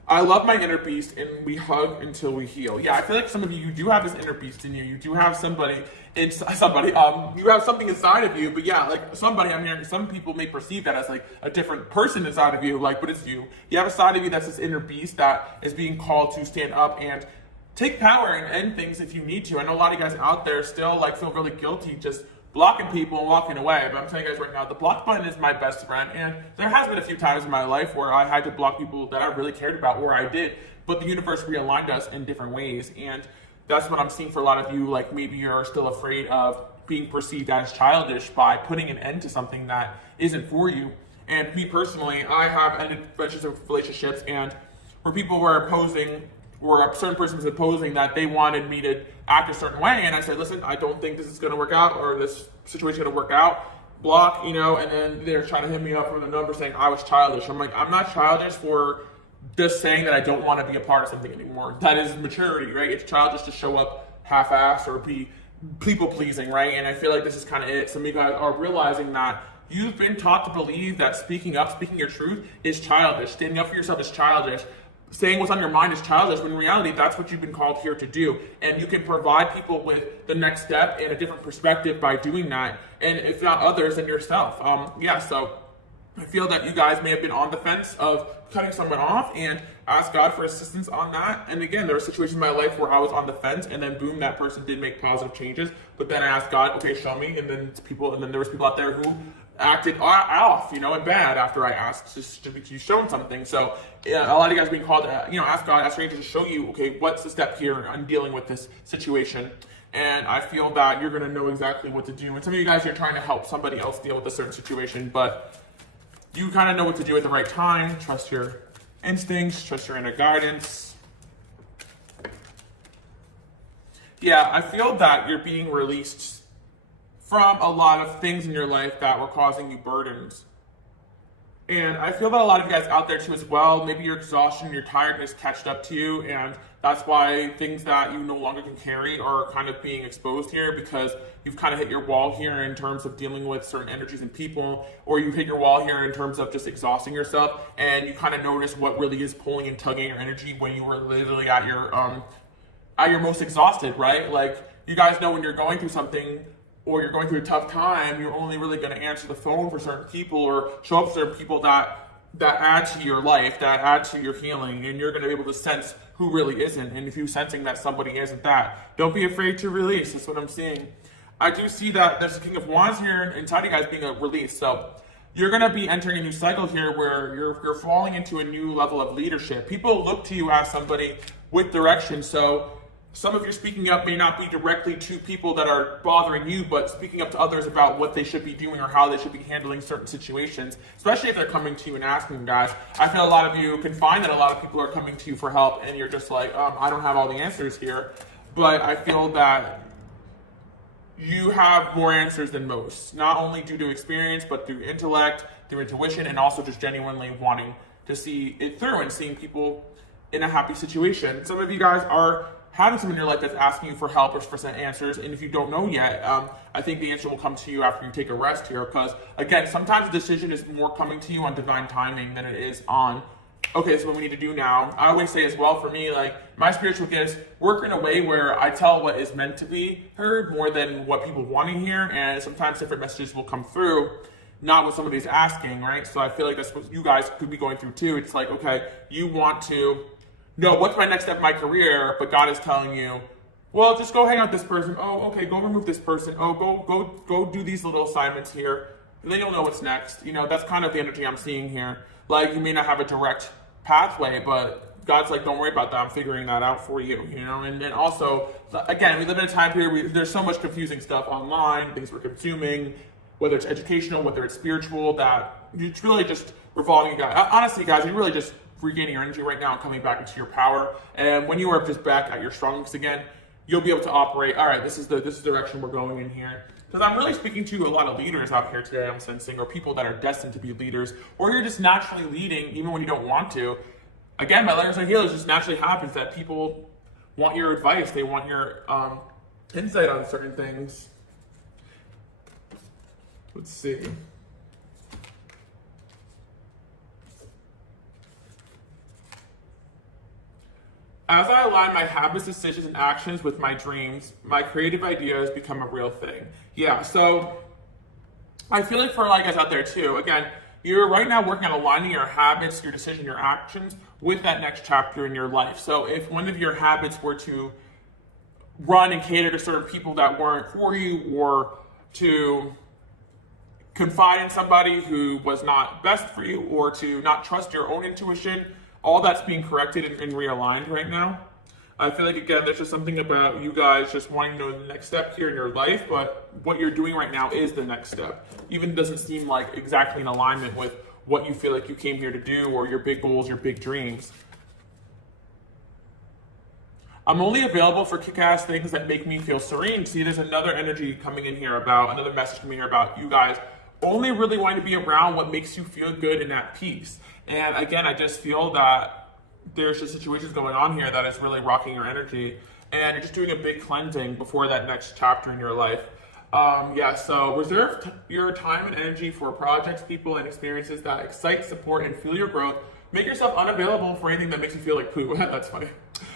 I love my inner beast, and we hug until we heal. Yeah, I feel like some of you do have this inner beast in you. You do have you have something inside of you, but yeah, like somebody, I'm hearing some people may perceive that as like a different person inside of you, but it's you. You have a side of you that's this inner beast that is being called to stand up and take power and end things if you need to. I know a lot of you guys out there still like feel really guilty just blocking people and walking away, but I'm telling you guys right now, the block button is my best friend, and there has been a few times in my life where I had to block people that I really cared about, or I did, but the universe realigned us in different ways, and that's what I'm seeing for a lot of you. Like maybe you're still afraid of being perceived as childish by putting an end to something that isn't for you. And me personally, I have ended friendships and relationships, and where people were opposing, or a certain person was opposing that they wanted me to act a certain way, and I said, listen, I don't think this is going to work out, or this situation is going to work out, block, you know, and then they're trying to hit me up from the number saying I was childish. I'm like, I'm not childish for just saying that I don't want to be a part of something anymore. That is maturity, right? It's childish to show up half-assed or be people-pleasing, right? And I feel like this is kind of it. Some of you guys are realizing that you've been taught to believe that speaking up, speaking your truth is childish. Standing up for yourself is childish. Saying what's on your mind is childish, when in reality, that's what you've been called here to do. And you can provide people with the next step and a different perspective by doing that. And if not others, then yourself. So I feel that you guys may have been on the fence of cutting someone off, and ask God for assistance on that. And again, there were situations in my life where I was on the fence, and then boom, that person did make positive changes. But then I asked God, okay, show me. And then there was people out there who acted off, you know, and bad after I asked to be shown something. So a lot of you guys being called to, ask God, ask your angels to show you, okay, what's the step here on dealing with this situation. And I feel that you're going to know exactly what to do. And some of you guys are trying to help somebody else deal with a certain situation, but you kind of know what to do at the right time. Trust your instincts, trust your inner guidance. Yeah, I feel that you're being released from a lot of things in your life that were causing you burdens. And I feel that a lot of you guys out there too as well, maybe your exhaustion, your tiredness catched up to you, and that's why things that you no longer can carry are kind of being exposed here, because you've kind of hit your wall here in terms of dealing with certain energies and people, or you've hit your wall here in terms of just exhausting yourself, and you kind of notice what really is pulling and tugging your energy when you were literally at your most exhausted, right? Like, you guys know when you're going through something, or you're going through a tough time, you're only really going to answer the phone for certain people or show up for certain people that add to your life, that add to your healing, and you're going to be able to sense who really isn't. And if you're sensing that somebody isn't that, don't be afraid to release. That's what I'm seeing. I do see that there's a King of Wands here inside you guys being a release. So you're going to be entering a new cycle here where you're falling into a new level of leadership. People look to you as somebody with direction. So some of your speaking up may not be directly to people that are bothering you, but speaking up to others about what they should be doing or how they should be handling certain situations, especially if they're coming to you and asking, guys. I feel a lot of you can find that a lot of people are coming to you for help, and you're just like, I don't have all the answers here. But I feel that you have more answers than most, not only due to experience, but through intellect, through intuition, and also just genuinely wanting to see it through and seeing people in a happy situation. Some of you guys are having someone in your life that's asking you for help or for some answers, and if you don't know yet, I think the answer will come to you after you take a rest here, because again, sometimes the decision is more coming to you on divine timing than it is on, okay, this is what we need to do now. I always say as well, for me, like, my spiritual gifts work in a way where I tell what is meant to be heard more than what people want to hear, and sometimes different messages will come through, not what somebody's asking, right? So I feel like that's what you guys could be going through too. It's like, okay, you want to know what's my next step in my career, but God is telling you, well, just go hang out with this person. Oh, okay, go remove this person. Oh, go do these little assignments here. And then you'll know what's next. You know, that's kind of the energy I'm seeing here. Like, you may not have a direct pathway, but God's like, don't worry about that. I'm figuring that out for you, you know? And then also, again, we live in a time period, there's so much confusing stuff online, things we're consuming, whether it's educational, whether it's spiritual, that it's really just revolving. Honestly, guys, you're really just regaining your energy right now and coming back into your power. And when you are just back at your strongest again, you'll be able to operate, all right, this is the direction we're going in here. Because I'm really speaking to a lot of leaders out here today, I'm sensing, or people that are destined to be leaders, or you're just naturally leading even when you don't want to. Again, my letters and healers just naturally happens that people want your advice, they want your insight on certain things. Let's see. As I align my habits, decisions, and actions with my dreams, my creative ideas become a real thing. Yeah, so I feel like for a lot of guys out there too, again, you're right now working on aligning your habits, your decision, your actions with that next chapter in your life. So if one of your habits were to run and cater to certain people that weren't for you, or to confide in somebody who was not best for you, or to not trust your own intuition, all that's being corrected and realigned right now. I feel like, again, there's just something about you guys just wanting to know the next step here in your life, but what you're doing right now is the next step. Even doesn't seem like exactly in alignment with what you feel like you came here to do, or your big goals, your big dreams. I'm only available for kick-ass things that make me feel serene. See, there's another energy coming in here about, another message coming here about you guys only really wanting to be around what makes you feel good and at peace. And again, I just feel that there's just situations going on here that is really rocking your energy, and you're just doing a big cleansing before that next chapter in your life. So reserve your time and energy for projects, people, and experiences that excite, support, and fuel your growth. Make yourself unavailable for anything that makes you feel like poo. That's funny.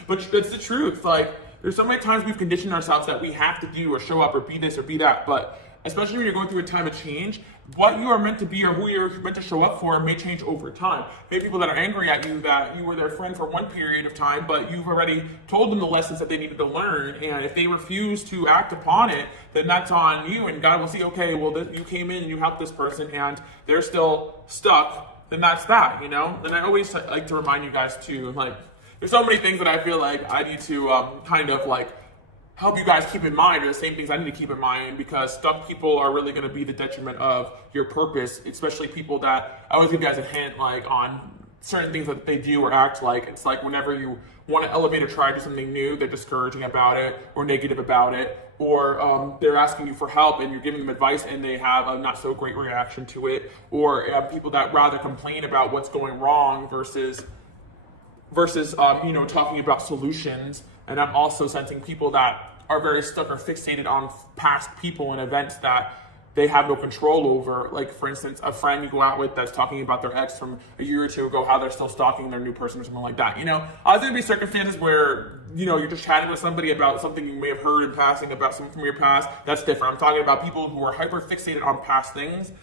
But that's the truth. Like, there's so many times we've conditioned ourselves that we have to do or show up or be this or be that, but especially when you're going through a time of change, what you are meant to be or who you're meant to show up for may change over time. Maybe people that are angry at you that you were their friend for one period of time, but you've already told them the lessons that they needed to learn, and if they refuse to act upon it, then that's on you, and God will see, okay, well, you came in and you helped this person, and they're still stuck, then that's that, you know? And I always like to remind you guys too, like, there's so many things that I feel like I need to kind of like help you guys keep in mind, are the same things I need to keep in mind, because stuck people are really going to be the detriment of your purpose, especially people that, I always give you guys a hint like on certain things that they do or act like. It's like whenever you want to elevate or try to do something new, they're discouraging about it or negative about it, or they're asking you for help and you're giving them advice and they have a not so great reaction to it, or people that rather complain about what's going wrong versus talking about solutions. And I'm also sensing people that are very stuck or fixated on past people and events that they have no control over. Like, for instance, a friend you go out with that's talking about their ex from a year or two ago, how they're still stalking their new person or something like that. There's going to be circumstances where, you're just chatting with somebody about something you may have heard in passing about someone from your past. That's different. I'm talking about people who are hyper fixated on past things.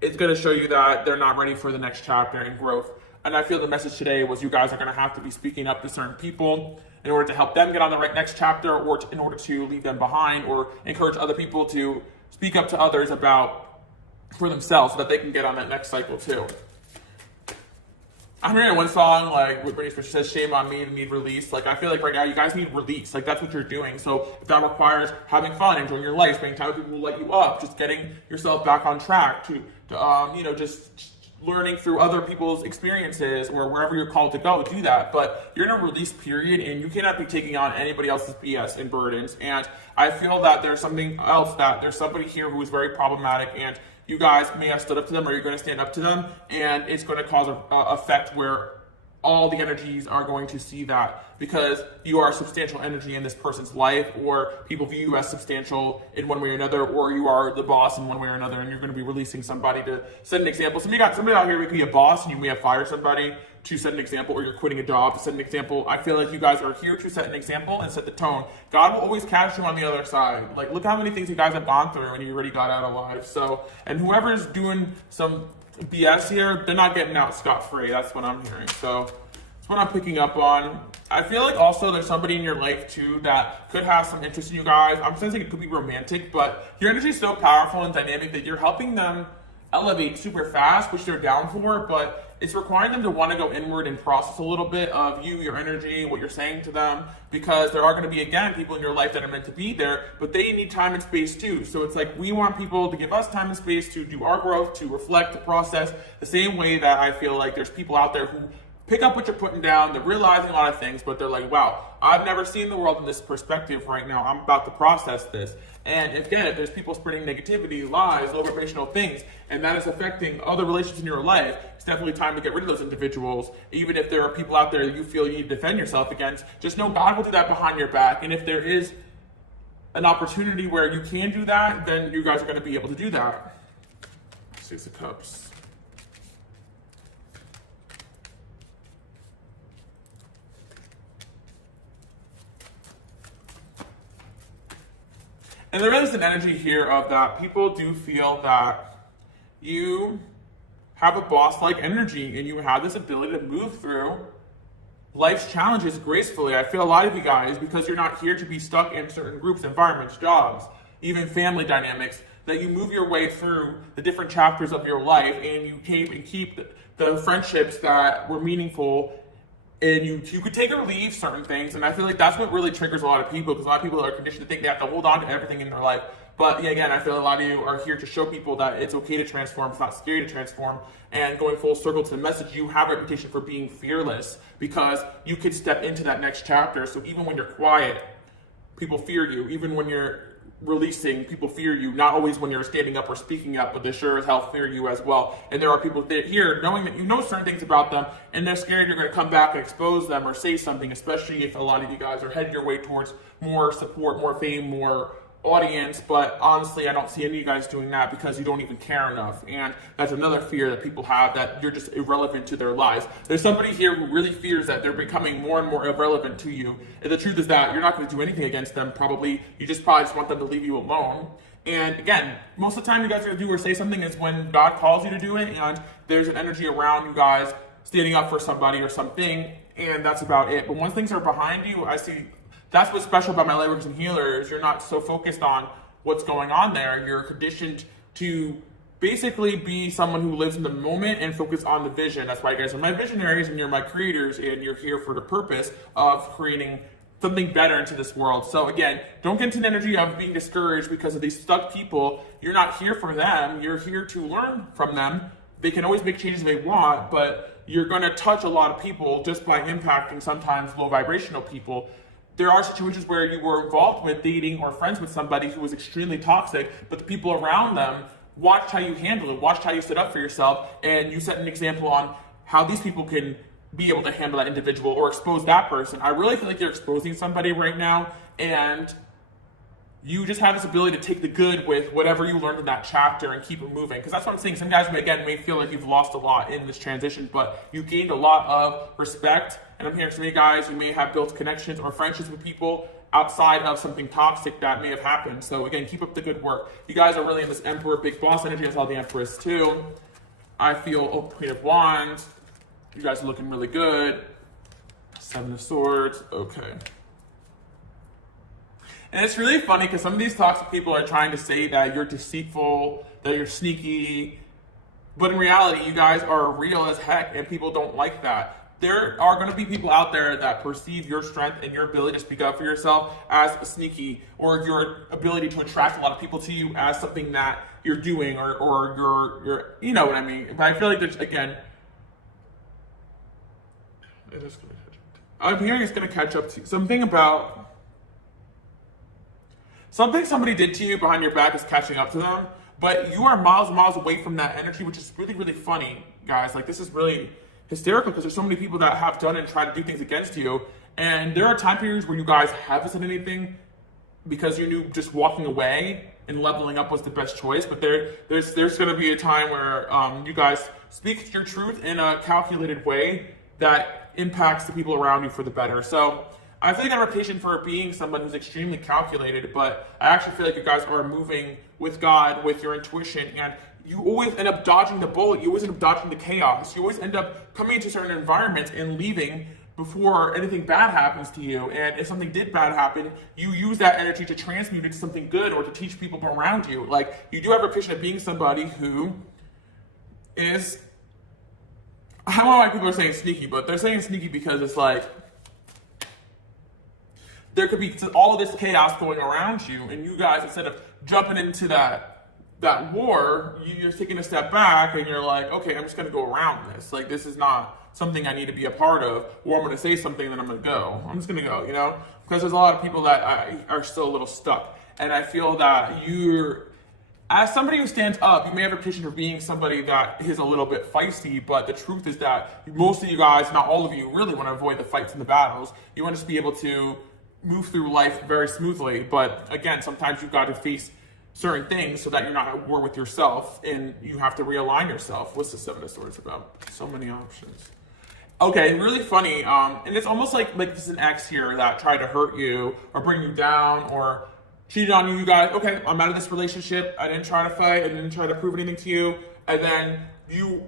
It's going to show you that they're not ready for the next chapter in growth. And I feel the message today was you guys are going to have to be speaking up to certain people in order to help them get on the right next chapter, or in order to leave them behind, or encourage other people to speak up to others for themselves so that they can get on that next cycle too. I'm hearing one song like with Britney Spears says, "Shame on me to need release." Like, I feel like right now you guys need release. Like, that's what you're doing. So if that requires having fun, enjoying your life, spending time with people who light you up, just getting yourself back on track to just learning through other people's experiences or wherever you're called to go, do that. But you're in a release period and you cannot be taking on anybody else's BS and burdens. And I feel that there's something else, that there's somebody here who is very problematic, and you guys may have stood up to them, or you're going to stand up to them, and it's going to cause a effect where all the energies are going to see that, because you are a substantial energy in this person's life, or people view you as substantial in one way or another, or you are the boss in one way or another, and you're going to be releasing somebody to set an example. So you got somebody out here who could be a boss, and you may have fired somebody to set an example, or you're quitting a job to set an example. I feel like you guys are here to set an example and set the tone. God will always catch you on the other side. Like, look how many things you guys have gone through and you already got out alive. So, and whoever's doing some BS here, they're not getting out scot-free. That's what I'm hearing. So that's what I'm picking up on. I feel like also there's somebody in your life too that could have some interest in you guys. I'm sensing it could be romantic, but your energy is so powerful and dynamic that you're helping them elevate super fast, which they're down for, but it's requiring them to want to go inward and process a little bit of you, your energy, what you're saying to them, because there are going to be, again, people in your life that are meant to be there, but they need time and space too. So it's like we want people to give us time and space to do our growth, to reflect, to process, the same way that I feel like there's people out there who pick up what you're putting down, they're realizing a lot of things, but they're like, wow, I've never seen the world in this perspective right now. I'm about to process this. And again, if there's people spreading negativity, lies, low vibrational things, and that is affecting other relationships in your life, it's definitely time to get rid of those individuals. Even if there are people out there that you feel you need to defend yourself against, just know God will do that behind your back. And if there is an opportunity where you can do that, then you guys are going to be able to do that. Six of Cups. And there is an energy here of that people do feel that you have a boss-like energy and you have this ability to move through life's challenges gracefully. I feel a lot of you guys, because you're not here to be stuck in certain groups, environments, jobs, even family dynamics, that you move your way through the different chapters of your life and you keep the friendships that were meaningful, and you could take or leave certain things. And I feel like that's what really triggers a lot of people, because a lot of people are conditioned to think they have to hold on to everything in their life. But yeah, again, I feel a lot of you are here to show people that it's okay to transform. It's not scary to transform. And going full circle to the message, you have a reputation for being fearless because you could step into that next chapter. So even when you're quiet, people fear you. Even when you're releasing, people fear you. Not always when you're standing up or speaking up, but they sure as hell fear you as well. And there are people that here knowing that you know certain things about them and they're scared you're going to come back and expose them or say something, especially if a lot of you guys are headed your way towards more support, more fame, more audience. But honestly, I don't see any of you guys doing that because you don't even care enough. And that's another fear that people have, that you're just irrelevant to their lives. There's somebody here who really fears that they're becoming more and more irrelevant to you. And the truth is that you're not going to do anything against them, probably. You probably just want them to leave you alone. And again, most of the time you guys are going to do or say something is when God calls you to do it, and there's an energy around you guys standing up for somebody or something, and that's about it. But once things are behind you, I see that's what's special about my lightworkers and healers. You're not so focused on what's going on there. You're conditioned to basically be someone who lives in the moment and focus on the vision. That's why you guys are my visionaries and you're my creators, and you're here for the purpose of creating something better into this world. So again, don't get into the energy of being discouraged because of these stuck people. You're not here for them. You're here to learn from them. They can always make changes they want, but you're going to touch a lot of people just by impacting sometimes low vibrational people. There are situations where you were involved with dating or friends with somebody who was extremely toxic, but the people around them watched how you handle it, watched how you stood up for yourself, and you set an example on how these people can be able to handle that individual or expose that person. I really feel like you're exposing somebody right now, and you just have this ability to take the good with whatever you learned in that chapter and keep it moving. Because that's what I'm saying. Some guys, again, may feel like you've lost a lot in this transition, but you gained a lot of respect. And I'm hearing some of you guys who may have built connections or friendships with people outside of something toxic that may have happened. So again, keep up the good work. You guys are really in this Emperor, Big Boss energy. I saw the Empress too. I feel Queen of Wands. You guys are looking really good. Seven of Swords. Okay. And it's really funny because some of these toxic people are trying to say that you're deceitful, that you're sneaky. But in reality, you guys are real as heck, and people don't like that. There are going to be people out there that perceive your strength and your ability to speak up for yourself as sneaky, or your ability to attract a lot of people to you as something that you're doing, or you're you know what I mean. But I feel like there's, again, I'm hearing it's going to catch up to you. Something somebody did to you behind your back is catching up to them, but you are miles and miles away from that energy, which is really, really funny, guys. Like, this is really hysterical because there's so many people that have done and tried to do things against you. And there are time periods where you guys haven't said anything because you knew just walking away and leveling up was the best choice. But there's going to be a time where you guys speak your truth in a calculated way that impacts the people around you for the better. So I feel like I'm a reputation for being someone who's extremely calculated, but I actually feel like you guys are moving with God, with your intuition, and you always end up dodging the bullet. You always end up dodging the chaos. You always end up coming into certain environments and leaving before anything bad happens to you. And if something did bad happen, you use that energy to transmute it to something good or to teach people around you. Like, you do have a reputation of being somebody who is, I don't know why people are saying sneaky, but they're saying sneaky because it's like, there could be all of this chaos going around you, and you guys, instead of jumping into that war, you're taking a step back and you're like, okay, I'm just going to go around this. Like, this is not something I need to be a part of, or I'm going to say something, then I'm going to go. I'm just going to go, you know? Because there's a lot of people that are still a little stuck. And I feel that as somebody who stands up, you may have a reputation for being somebody that is a little bit feisty, but the truth is that most of you guys, not all of you, really want to avoid the fights and the battles. You want to just be able to move through life very smoothly. But again, sometimes you've got to face certain things so that you're not at war with yourself, and you have to realign yourself. What's the Seven of Swords about? So many options. Okay, really funny. And it's almost like there's an ex here that tried to hurt you or bring you down or cheated on you. You guys, okay, I'm out of this relationship. I didn't try to fight. I didn't try to prove anything to you. And then you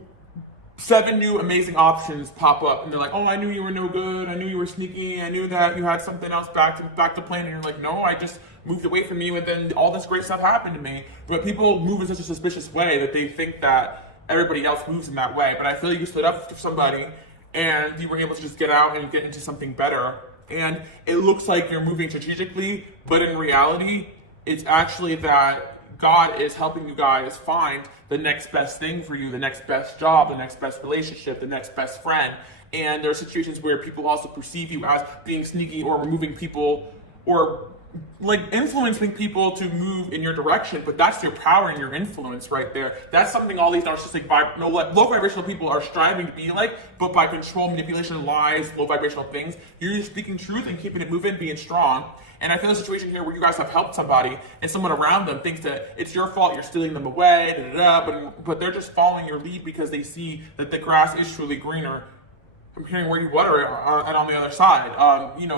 7 new amazing options pop up, and they're like, oh, I knew you were no good, I knew you were sneaky, I knew that you had something else back to plan, and you're like, no, I just moved away from you, and then all this great stuff happened to me. But people move in such a suspicious way that they think that everybody else moves in that way. But I feel like you stood up for somebody, and you were able to just get out and get into something better. And it looks like you're moving strategically, but in reality, it's actually that God is helping you guys find the next best thing for you, the next best job, the next best relationship, the next best friend. And there are situations where people also perceive you as being sneaky or removing people or like influencing people to move in your direction, but that's your power and your influence right there. That's something all these narcissistic, low vibrational people are striving to be like, but by control, manipulation, lies, low vibrational things, you're just speaking truth and keeping it moving, being strong. And I feel a situation here where you guys have helped somebody and someone around them thinks that it's your fault, you're stealing them away, but they're just following your lead because they see that the grass is truly greener. I'm hearing where you water it and on the other side,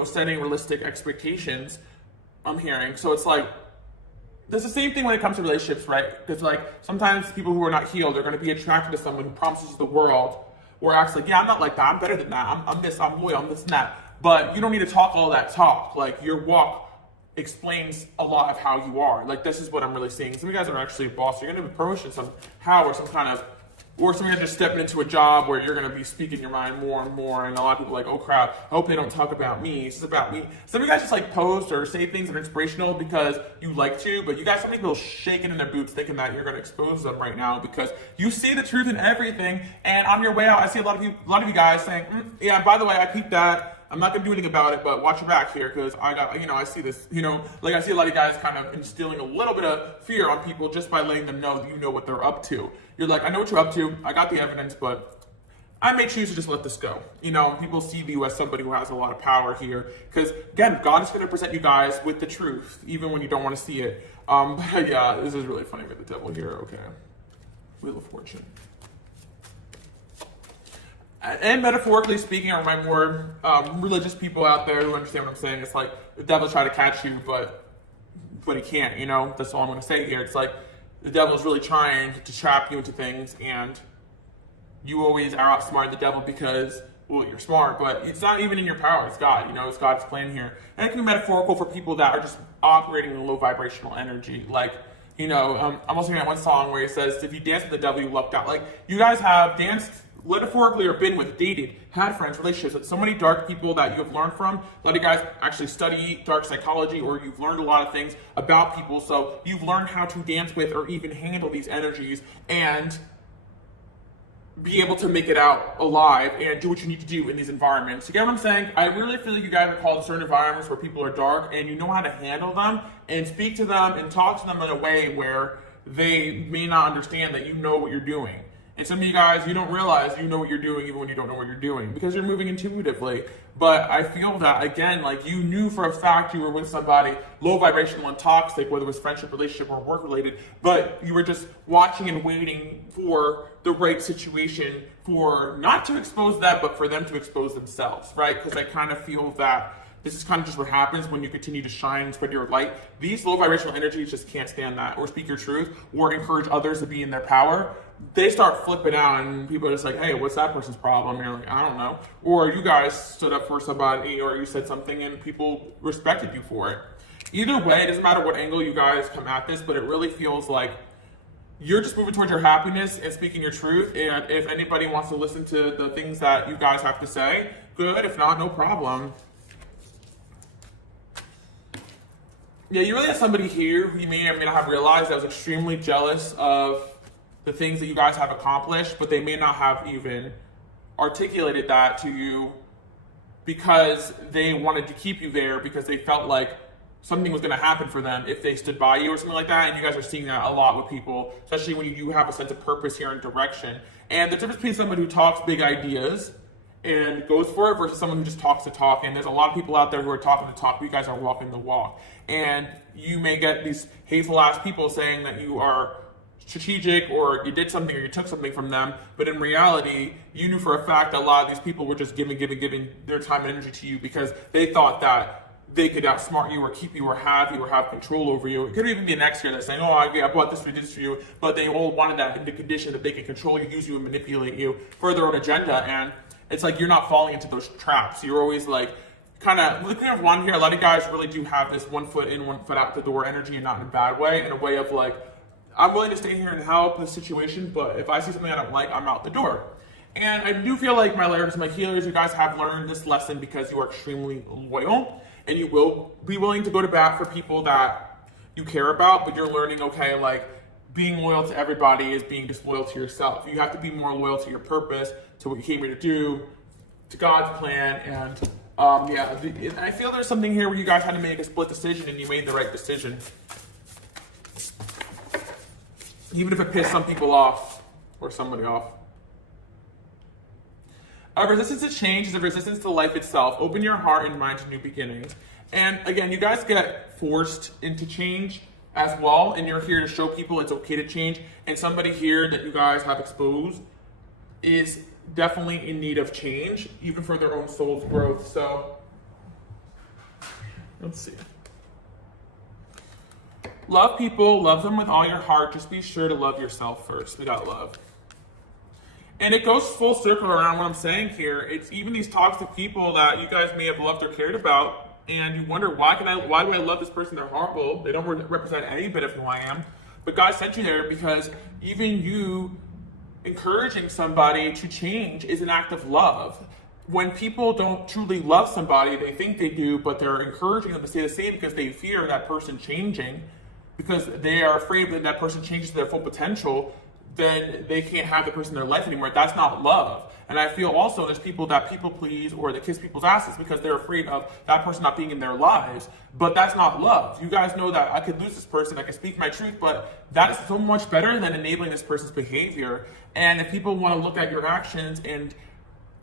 setting realistic expectations. I'm hearing. So it's like, there's the same thing when it comes to relationships, right? Because like sometimes people who are not healed are going to be attracted to someone who promises the world or acts like, yeah, I'm not like that, I'm better than that, I'm this, I'm loyal, I'm this and that. But you don't need to talk all that talk. Like your walk explains a lot of how you are. Like this is what I'm really seeing. Some of you guys are actually boss. You're going to be promoted somehow or some kind of, or some of you guys are stepping into a job where you're going to be speaking your mind more and more. And a lot of people are like, oh crap, I hope they don't talk about me. This is about me. Some of you guys just like post or say things that are inspirational because you like to, but you guys, so many people shaking in their boots thinking that you're going to expose them right now because you see the truth in everything. And on your way out, I see a lot of you guys saying, yeah, by the way, I peeped that. I'm not gonna do anything about it, but watch your back here because I see this, like I see a lot of guys kind of instilling a little bit of fear on people just by letting them know that you know what they're up to. You're like, I know what you're up to, I got the evidence, but I may choose to just let this go. People see you as somebody who has a lot of power here because again, God is gonna present you guys with the truth, even when you don't want to see it. But yeah, this is really funny with the devil here, okay. Wheel of Fortune. And metaphorically speaking, or my more religious people out there who understand what I'm saying, it's like the devil's trying to catch you, but he can't, That's all I'm going to say here. It's like the devil's really trying to trap you into things, and you always are outsmarting the devil because, well, you're smart, but it's not even in your power. It's God, it's God's plan here. And it can be metaphorical for people that are just operating in low vibrational energy. Like, I'm also hearing that one song where it says, if you dance with the devil, you lucked out. Like, you guys have danced metaphorically or been with, dated, had friends, relationships with so many dark people that you have learned from. A lot of you guys actually study dark psychology, or you've learned a lot of things about people, so you've learned how to dance with or even handle these energies and be able to make it out alive and do what you need to do in these environments. You get what I'm saying? I really feel like you guys are called to certain environments where people are dark and you know how to handle them and speak to them and talk to them in a way where they may not understand that you know what you're doing. And some of you guys, you don't realize you know what you're doing even when you don't know what you're doing because you're moving intuitively. But I feel that, again, like you knew for a fact you were with somebody low vibrational and toxic, whether it was friendship, relationship, or work related, but you were just watching and waiting for the right situation for not to expose that, but for them to expose themselves, right? Because I kind of feel that this is kind of just what happens when you continue to shine and spread your light. These low vibrational energies just can't stand that, or speak your truth, or encourage others to be in their power. They start flipping out and people are just like, hey, what's that person's problem? And you're like, I don't know. Or you guys stood up for somebody or you said something and people respected you for it. Either way, it doesn't matter what angle you guys come at this, but it really feels like you're just moving towards your happiness and speaking your truth. And if anybody wants to listen to the things that you guys have to say, good. If not, no problem. Yeah, you really have somebody here who you may or may not have realized that was extremely jealous of the things that you guys have accomplished, but they may not have even articulated that to you because they wanted to keep you there because they felt like something was going to happen for them if they stood by you or something like that. And you guys are seeing that a lot with people, especially when you have a sense of purpose here and direction. And the difference between someone who talks big ideas and goes for it versus someone who just talks the talk. And there's a lot of people out there who are talking the talk, but you guys are walking the walk. And you may get these hateful ass people saying that you are strategic or you did something or you took something from them, but in reality, you knew for a fact that a lot of these people were just giving their time and energy to you because they thought that they could outsmart you or keep you or have control over you. It could even be an ex here that's saying, oh, I bought this for you, but they all wanted that in the condition that they can control you, use you, and manipulate you for their own agenda. And it's like you're not falling into those traps. You're always like, kind of looking at one here, a lot of guys really do have this 1 foot in, 1 foot out the door energy, and not in a bad way, in a way of like, I'm willing to stay here and help the situation, but if I see something I don't like, I'm out the door. And I do feel like my layers, my healers, you guys have learned this lesson because you are extremely loyal, and you will be willing to go to bat for people that you care about, but you're learning, okay, like being loyal to everybody is being disloyal to yourself. You have to be more loyal to your purpose, to what you came here to do, to God's plan, and I feel there's something here where you guys had to make a split decision and you made the right decision. Even if it pissed some people off or somebody off. A resistance to change is a resistance to life itself. Open your heart and mind to new beginnings. And again, you guys get forced into change as well, and you're here to show people it's okay to change. And somebody here that you guys have exposed is definitely in need of change, even for their own soul's growth. So, let's see. Love people, love them with all your heart. Just be sure to love yourself first. We got love. And it goes full circle around what I'm saying here. It's even these toxic people that you guys may have loved or cared about, and you wonder, why do I love this person? They're horrible. They don't represent any bit of who I am. But God sent you there because even you encouraging somebody to change is an act of love. When people don't truly love somebody, they think they do, but they're encouraging them to stay the same because they fear that person changing, because they are afraid that that person changes to their full potential, then they can't have the person in their life anymore. That's not love. And I feel also there's people that people please or that kiss people's asses because they're afraid of that person not being in their lives. But that's not love. You guys know that I could lose this person, I could speak my truth, but that is so much better than enabling this person's behavior. And if people want to look at your actions and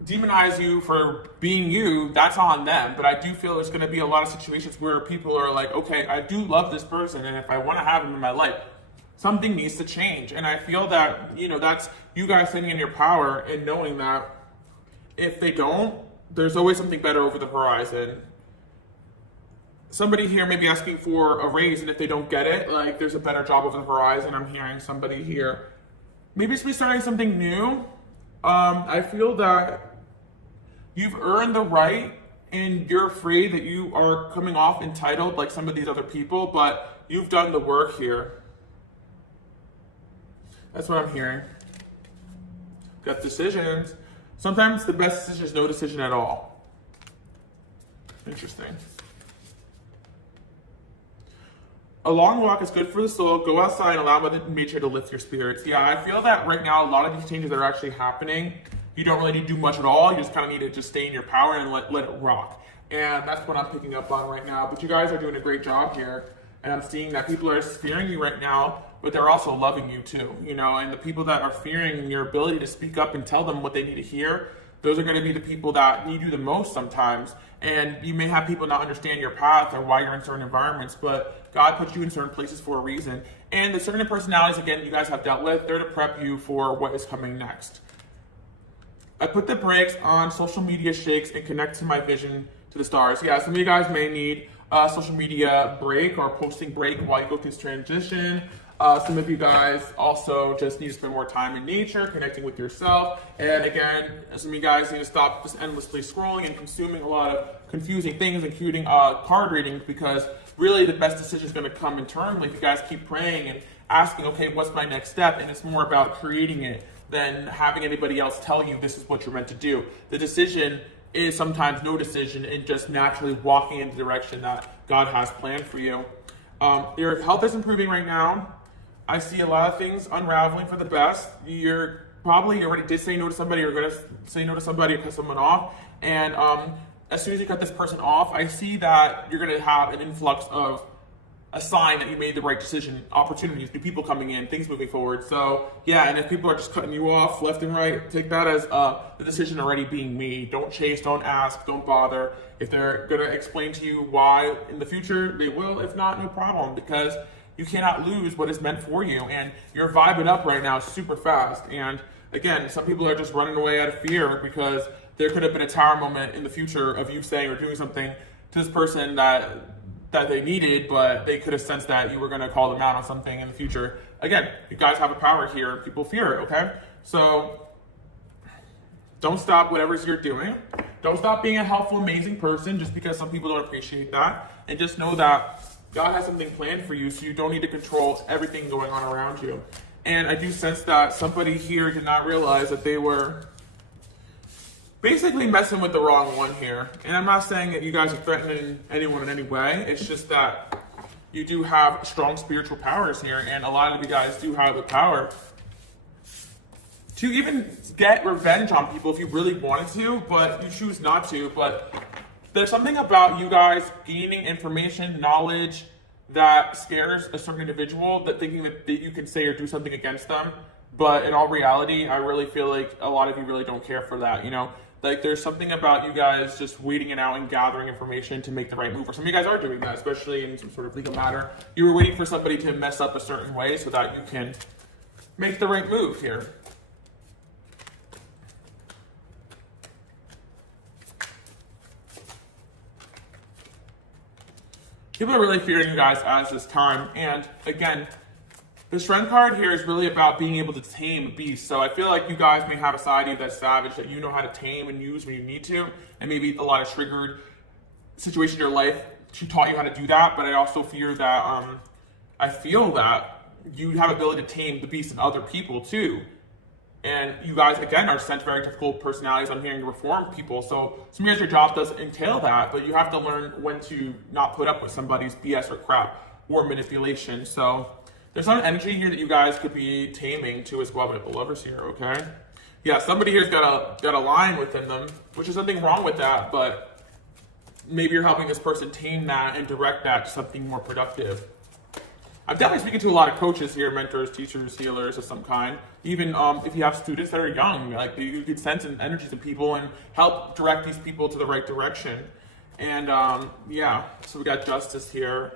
demonize you for being you, that's on them. But I do feel there's going to be a lot of situations where people are like, okay, I do love this person, and if I want to have him in my life, something needs to change. And I feel that, that's you guys sitting in your power and knowing that if they don't, there's always something better over the horizon. Somebody here may be asking for a raise, and if they don't get it, like there's a better job over the horizon. I'm hearing somebody here. Maybe it's be starting something new. I feel that you've earned the right, and you're afraid that you are coming off entitled like some of these other people, but you've done the work here. That's what I'm hearing. Got decisions. Sometimes the best decision is no decision at all. Interesting. A long walk is good for the soul. Go outside and allow Mother Nature to lift your spirits. Yeah, I feel that right now a lot of these changes that are actually happening, you don't really need to do much at all. You just kind of need to just stay in your power and let it rock. And that's what I'm picking up on right now. But you guys are doing a great job here. And I'm seeing that people are fearing you right now, but they're also loving you too, and the people that are fearing your ability to speak up and tell them what they need to hear, those are going to be the people that need you the most sometimes. And you may have people not understand your path or why you're in certain environments, but God puts you in certain places for a reason. And the certain personalities, again, you guys have dealt with, they're to prep you for what is coming next. I put the brakes on social media shakes and connect to my vision to the stars. Yeah, some of you guys may need a social media break or posting break while you go through this transition. Some of you guys also just need to spend more time in nature, connecting with yourself. And again, some of you guys need to stop just endlessly scrolling and consuming a lot of confusing things, including card readings, because really the best decision is going to come internally if you guys keep praying and asking, okay, what's my next step? And it's more about creating it than having anybody else tell you this is what you're meant to do. The decision is sometimes no decision and just naturally walking in the direction that God has planned for you. Your health is improving right now. I see a lot of things unraveling for the best. You already did say no to somebody, you're going to say no to somebody or cut someone off. And as soon as you cut this person off, I see that you're going to have an influx of a sign that you made the right decision, opportunities, new people coming in, things moving forward. So yeah, and if people are just cutting you off left and right, take that as the decision already being made. Don't chase, don't ask, don't bother. If they're going to explain to you why in the future, they will. If not, no problem, because you cannot lose what is meant for you. And you're vibing up right now super fast. And again, some people are just running away out of fear because there could have been a tower moment in the future of you saying or doing something to this person that they needed, but they could have sensed that you were going to call them out on something in the future. Again, you guys have a power here. People fear it, okay? So don't stop whatever you're doing. Don't stop being a helpful, amazing person just because some people don't appreciate that. And just know that God has something planned for you, so you don't need to control everything going on around you. And I do sense that somebody here did not realize that they were basically messing with the wrong one here. And I'm not saying that you guys are threatening anyone in any way. It's just that you do have strong spiritual powers here, and a lot of you guys do have the power to even get revenge on people if you really wanted to, but you choose not to. But there's something about you guys gaining information, knowledge, that scares a certain individual, that thinking that you can say or do something against them. But in all reality, I really feel like a lot of you really don't care for that, you know? Like, there's something about you guys just waiting it out and gathering information to make the right move. Or some of you guys are doing that, especially in some sort of legal matter. You were waiting for somebody to mess up a certain way so that you can make the right move here. People are really fearing you guys as this time. And again, the Strength card here is really about being able to tame a beast. So I feel like you guys may have a side of you that's savage, that you know how to tame and use when you need to. And maybe a lot of triggered situations in your life taught you how to do that. But I also fear that, I feel that you have ability to tame the beast in other people too. And you guys, again, are sent very difficult personalities. I'm hearing to reform people. So sometimes your job does entail that, but you have to learn when to not put up with somebody's BS or crap or manipulation. So there's some energy here that you guys could be taming too as well, but the Lovers here, okay? Yeah, somebody here's got a line within them, which is nothing wrong with that, but maybe you're helping this person tame that and direct that to something more productive. I'm definitely speaking to a lot of coaches here, mentors, teachers, healers of some kind. Even if you have students that are young, like you could sense energies in people and help direct these people to the right direction. And yeah, so we got Justice here.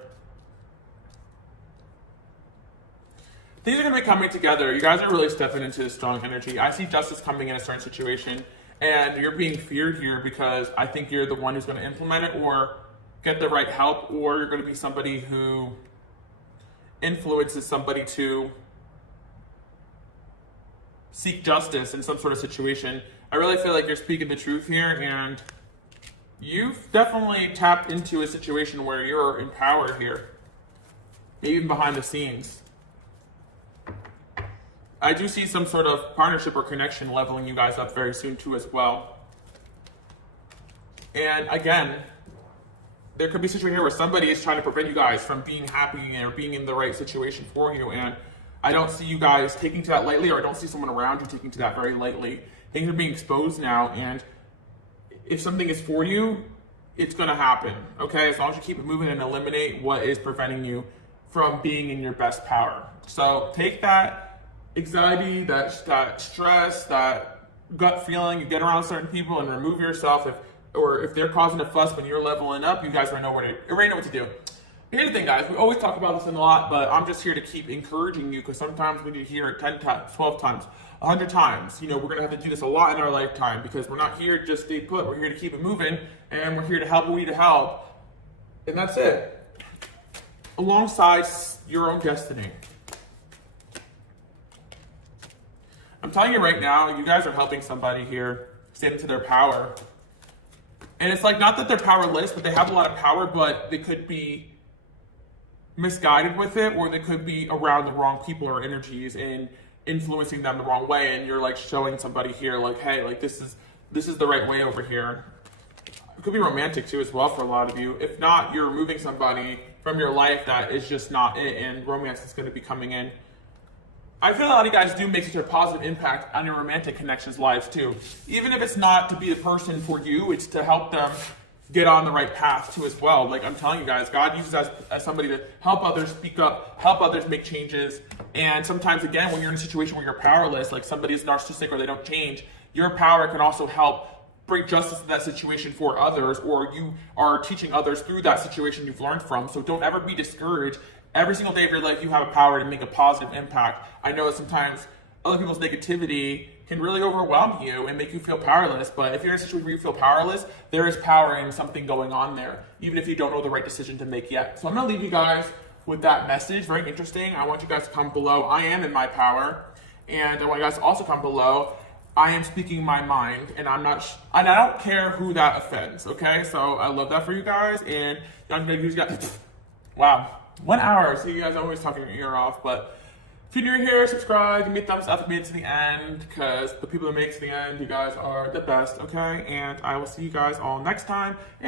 Things are going to be coming together. You guys are really stepping into this strong energy. I see Justice coming in a certain situation, and you're being feared here because I think you're the one who's going to implement it or get the right help, or you're going to be somebody who influences somebody to seek justice in some sort of situation. I really feel like you're speaking the truth here, and you've definitely tapped into a situation where you're empowered here, even behind the scenes. I do see some sort of partnership or connection leveling you guys up very soon too as well. And again, there could be a situation here where somebody is trying to prevent you guys from being happy or being in the right situation for you. And I don't see you guys taking to that lightly, or I don't see someone around you taking to that very lightly. Things are being exposed now, and if something is for you, it's going to happen, okay? As long as you keep it moving and eliminate what is preventing you from being in your best power. So take that anxiety, that stress, that gut feeling, you get around certain people and remove yourself. If they're causing a fuss when you're leveling up, you guys already know what to do. Here's the thing, guys. We always talk about this a lot, but I'm just here to keep encouraging you, because sometimes we need to hear it 10 times, 12 times, 100 times. You know, we're going to have to do this a lot in our lifetime, because we're not here to just stay put. We're here to keep it moving, and we're here to help what we need to help. And that's it. Alongside your own destiny. I'm telling you right now, you guys are helping somebody here step into their power. And it's like, not that they're powerless, but they have a lot of power, but they could be misguided with it, or they could be around the wrong people or energies and influencing them the wrong way. And you're like showing somebody here, like, hey, like this is the right way over here. It could be romantic too as well for a lot of you. If not, you're removing somebody from your life that is just not it, and romance is going to be coming in. I feel a lot of you guys do make such a positive impact on your romantic connections' lives too. Even if it's not to be the person for you, it's to help them get on the right path too as well. Like I'm telling you guys, God uses us as somebody to help others speak up, help others make changes. And sometimes, again, when you're in a situation where you're powerless, like somebody is narcissistic or they don't change, your power can also help bring justice to that situation for others, or you are teaching others through that situation you've learned from. So don't ever be discouraged. Every single day of your life, you have a power to make a positive impact. I know that sometimes other people's negativity can really overwhelm you and make you feel powerless. But if you're in a situation where you feel powerless, there is power in something going on there, even if you don't know the right decision to make yet. So I'm gonna leave you guys with that message. Very interesting. I want you guys to comment below, I am in my power. And I want you guys to also comment below, I am speaking my mind, and and I don't care who that offends, okay? So I love that for you guys, and I'm gonna use you guys, wow, 1 hour, so you guys are always talking your ear off, but if you're new here, subscribe, give me a thumbs up if you made it to the end, because the people that make it to the end, you guys are the best, okay? And I will see you guys all next time.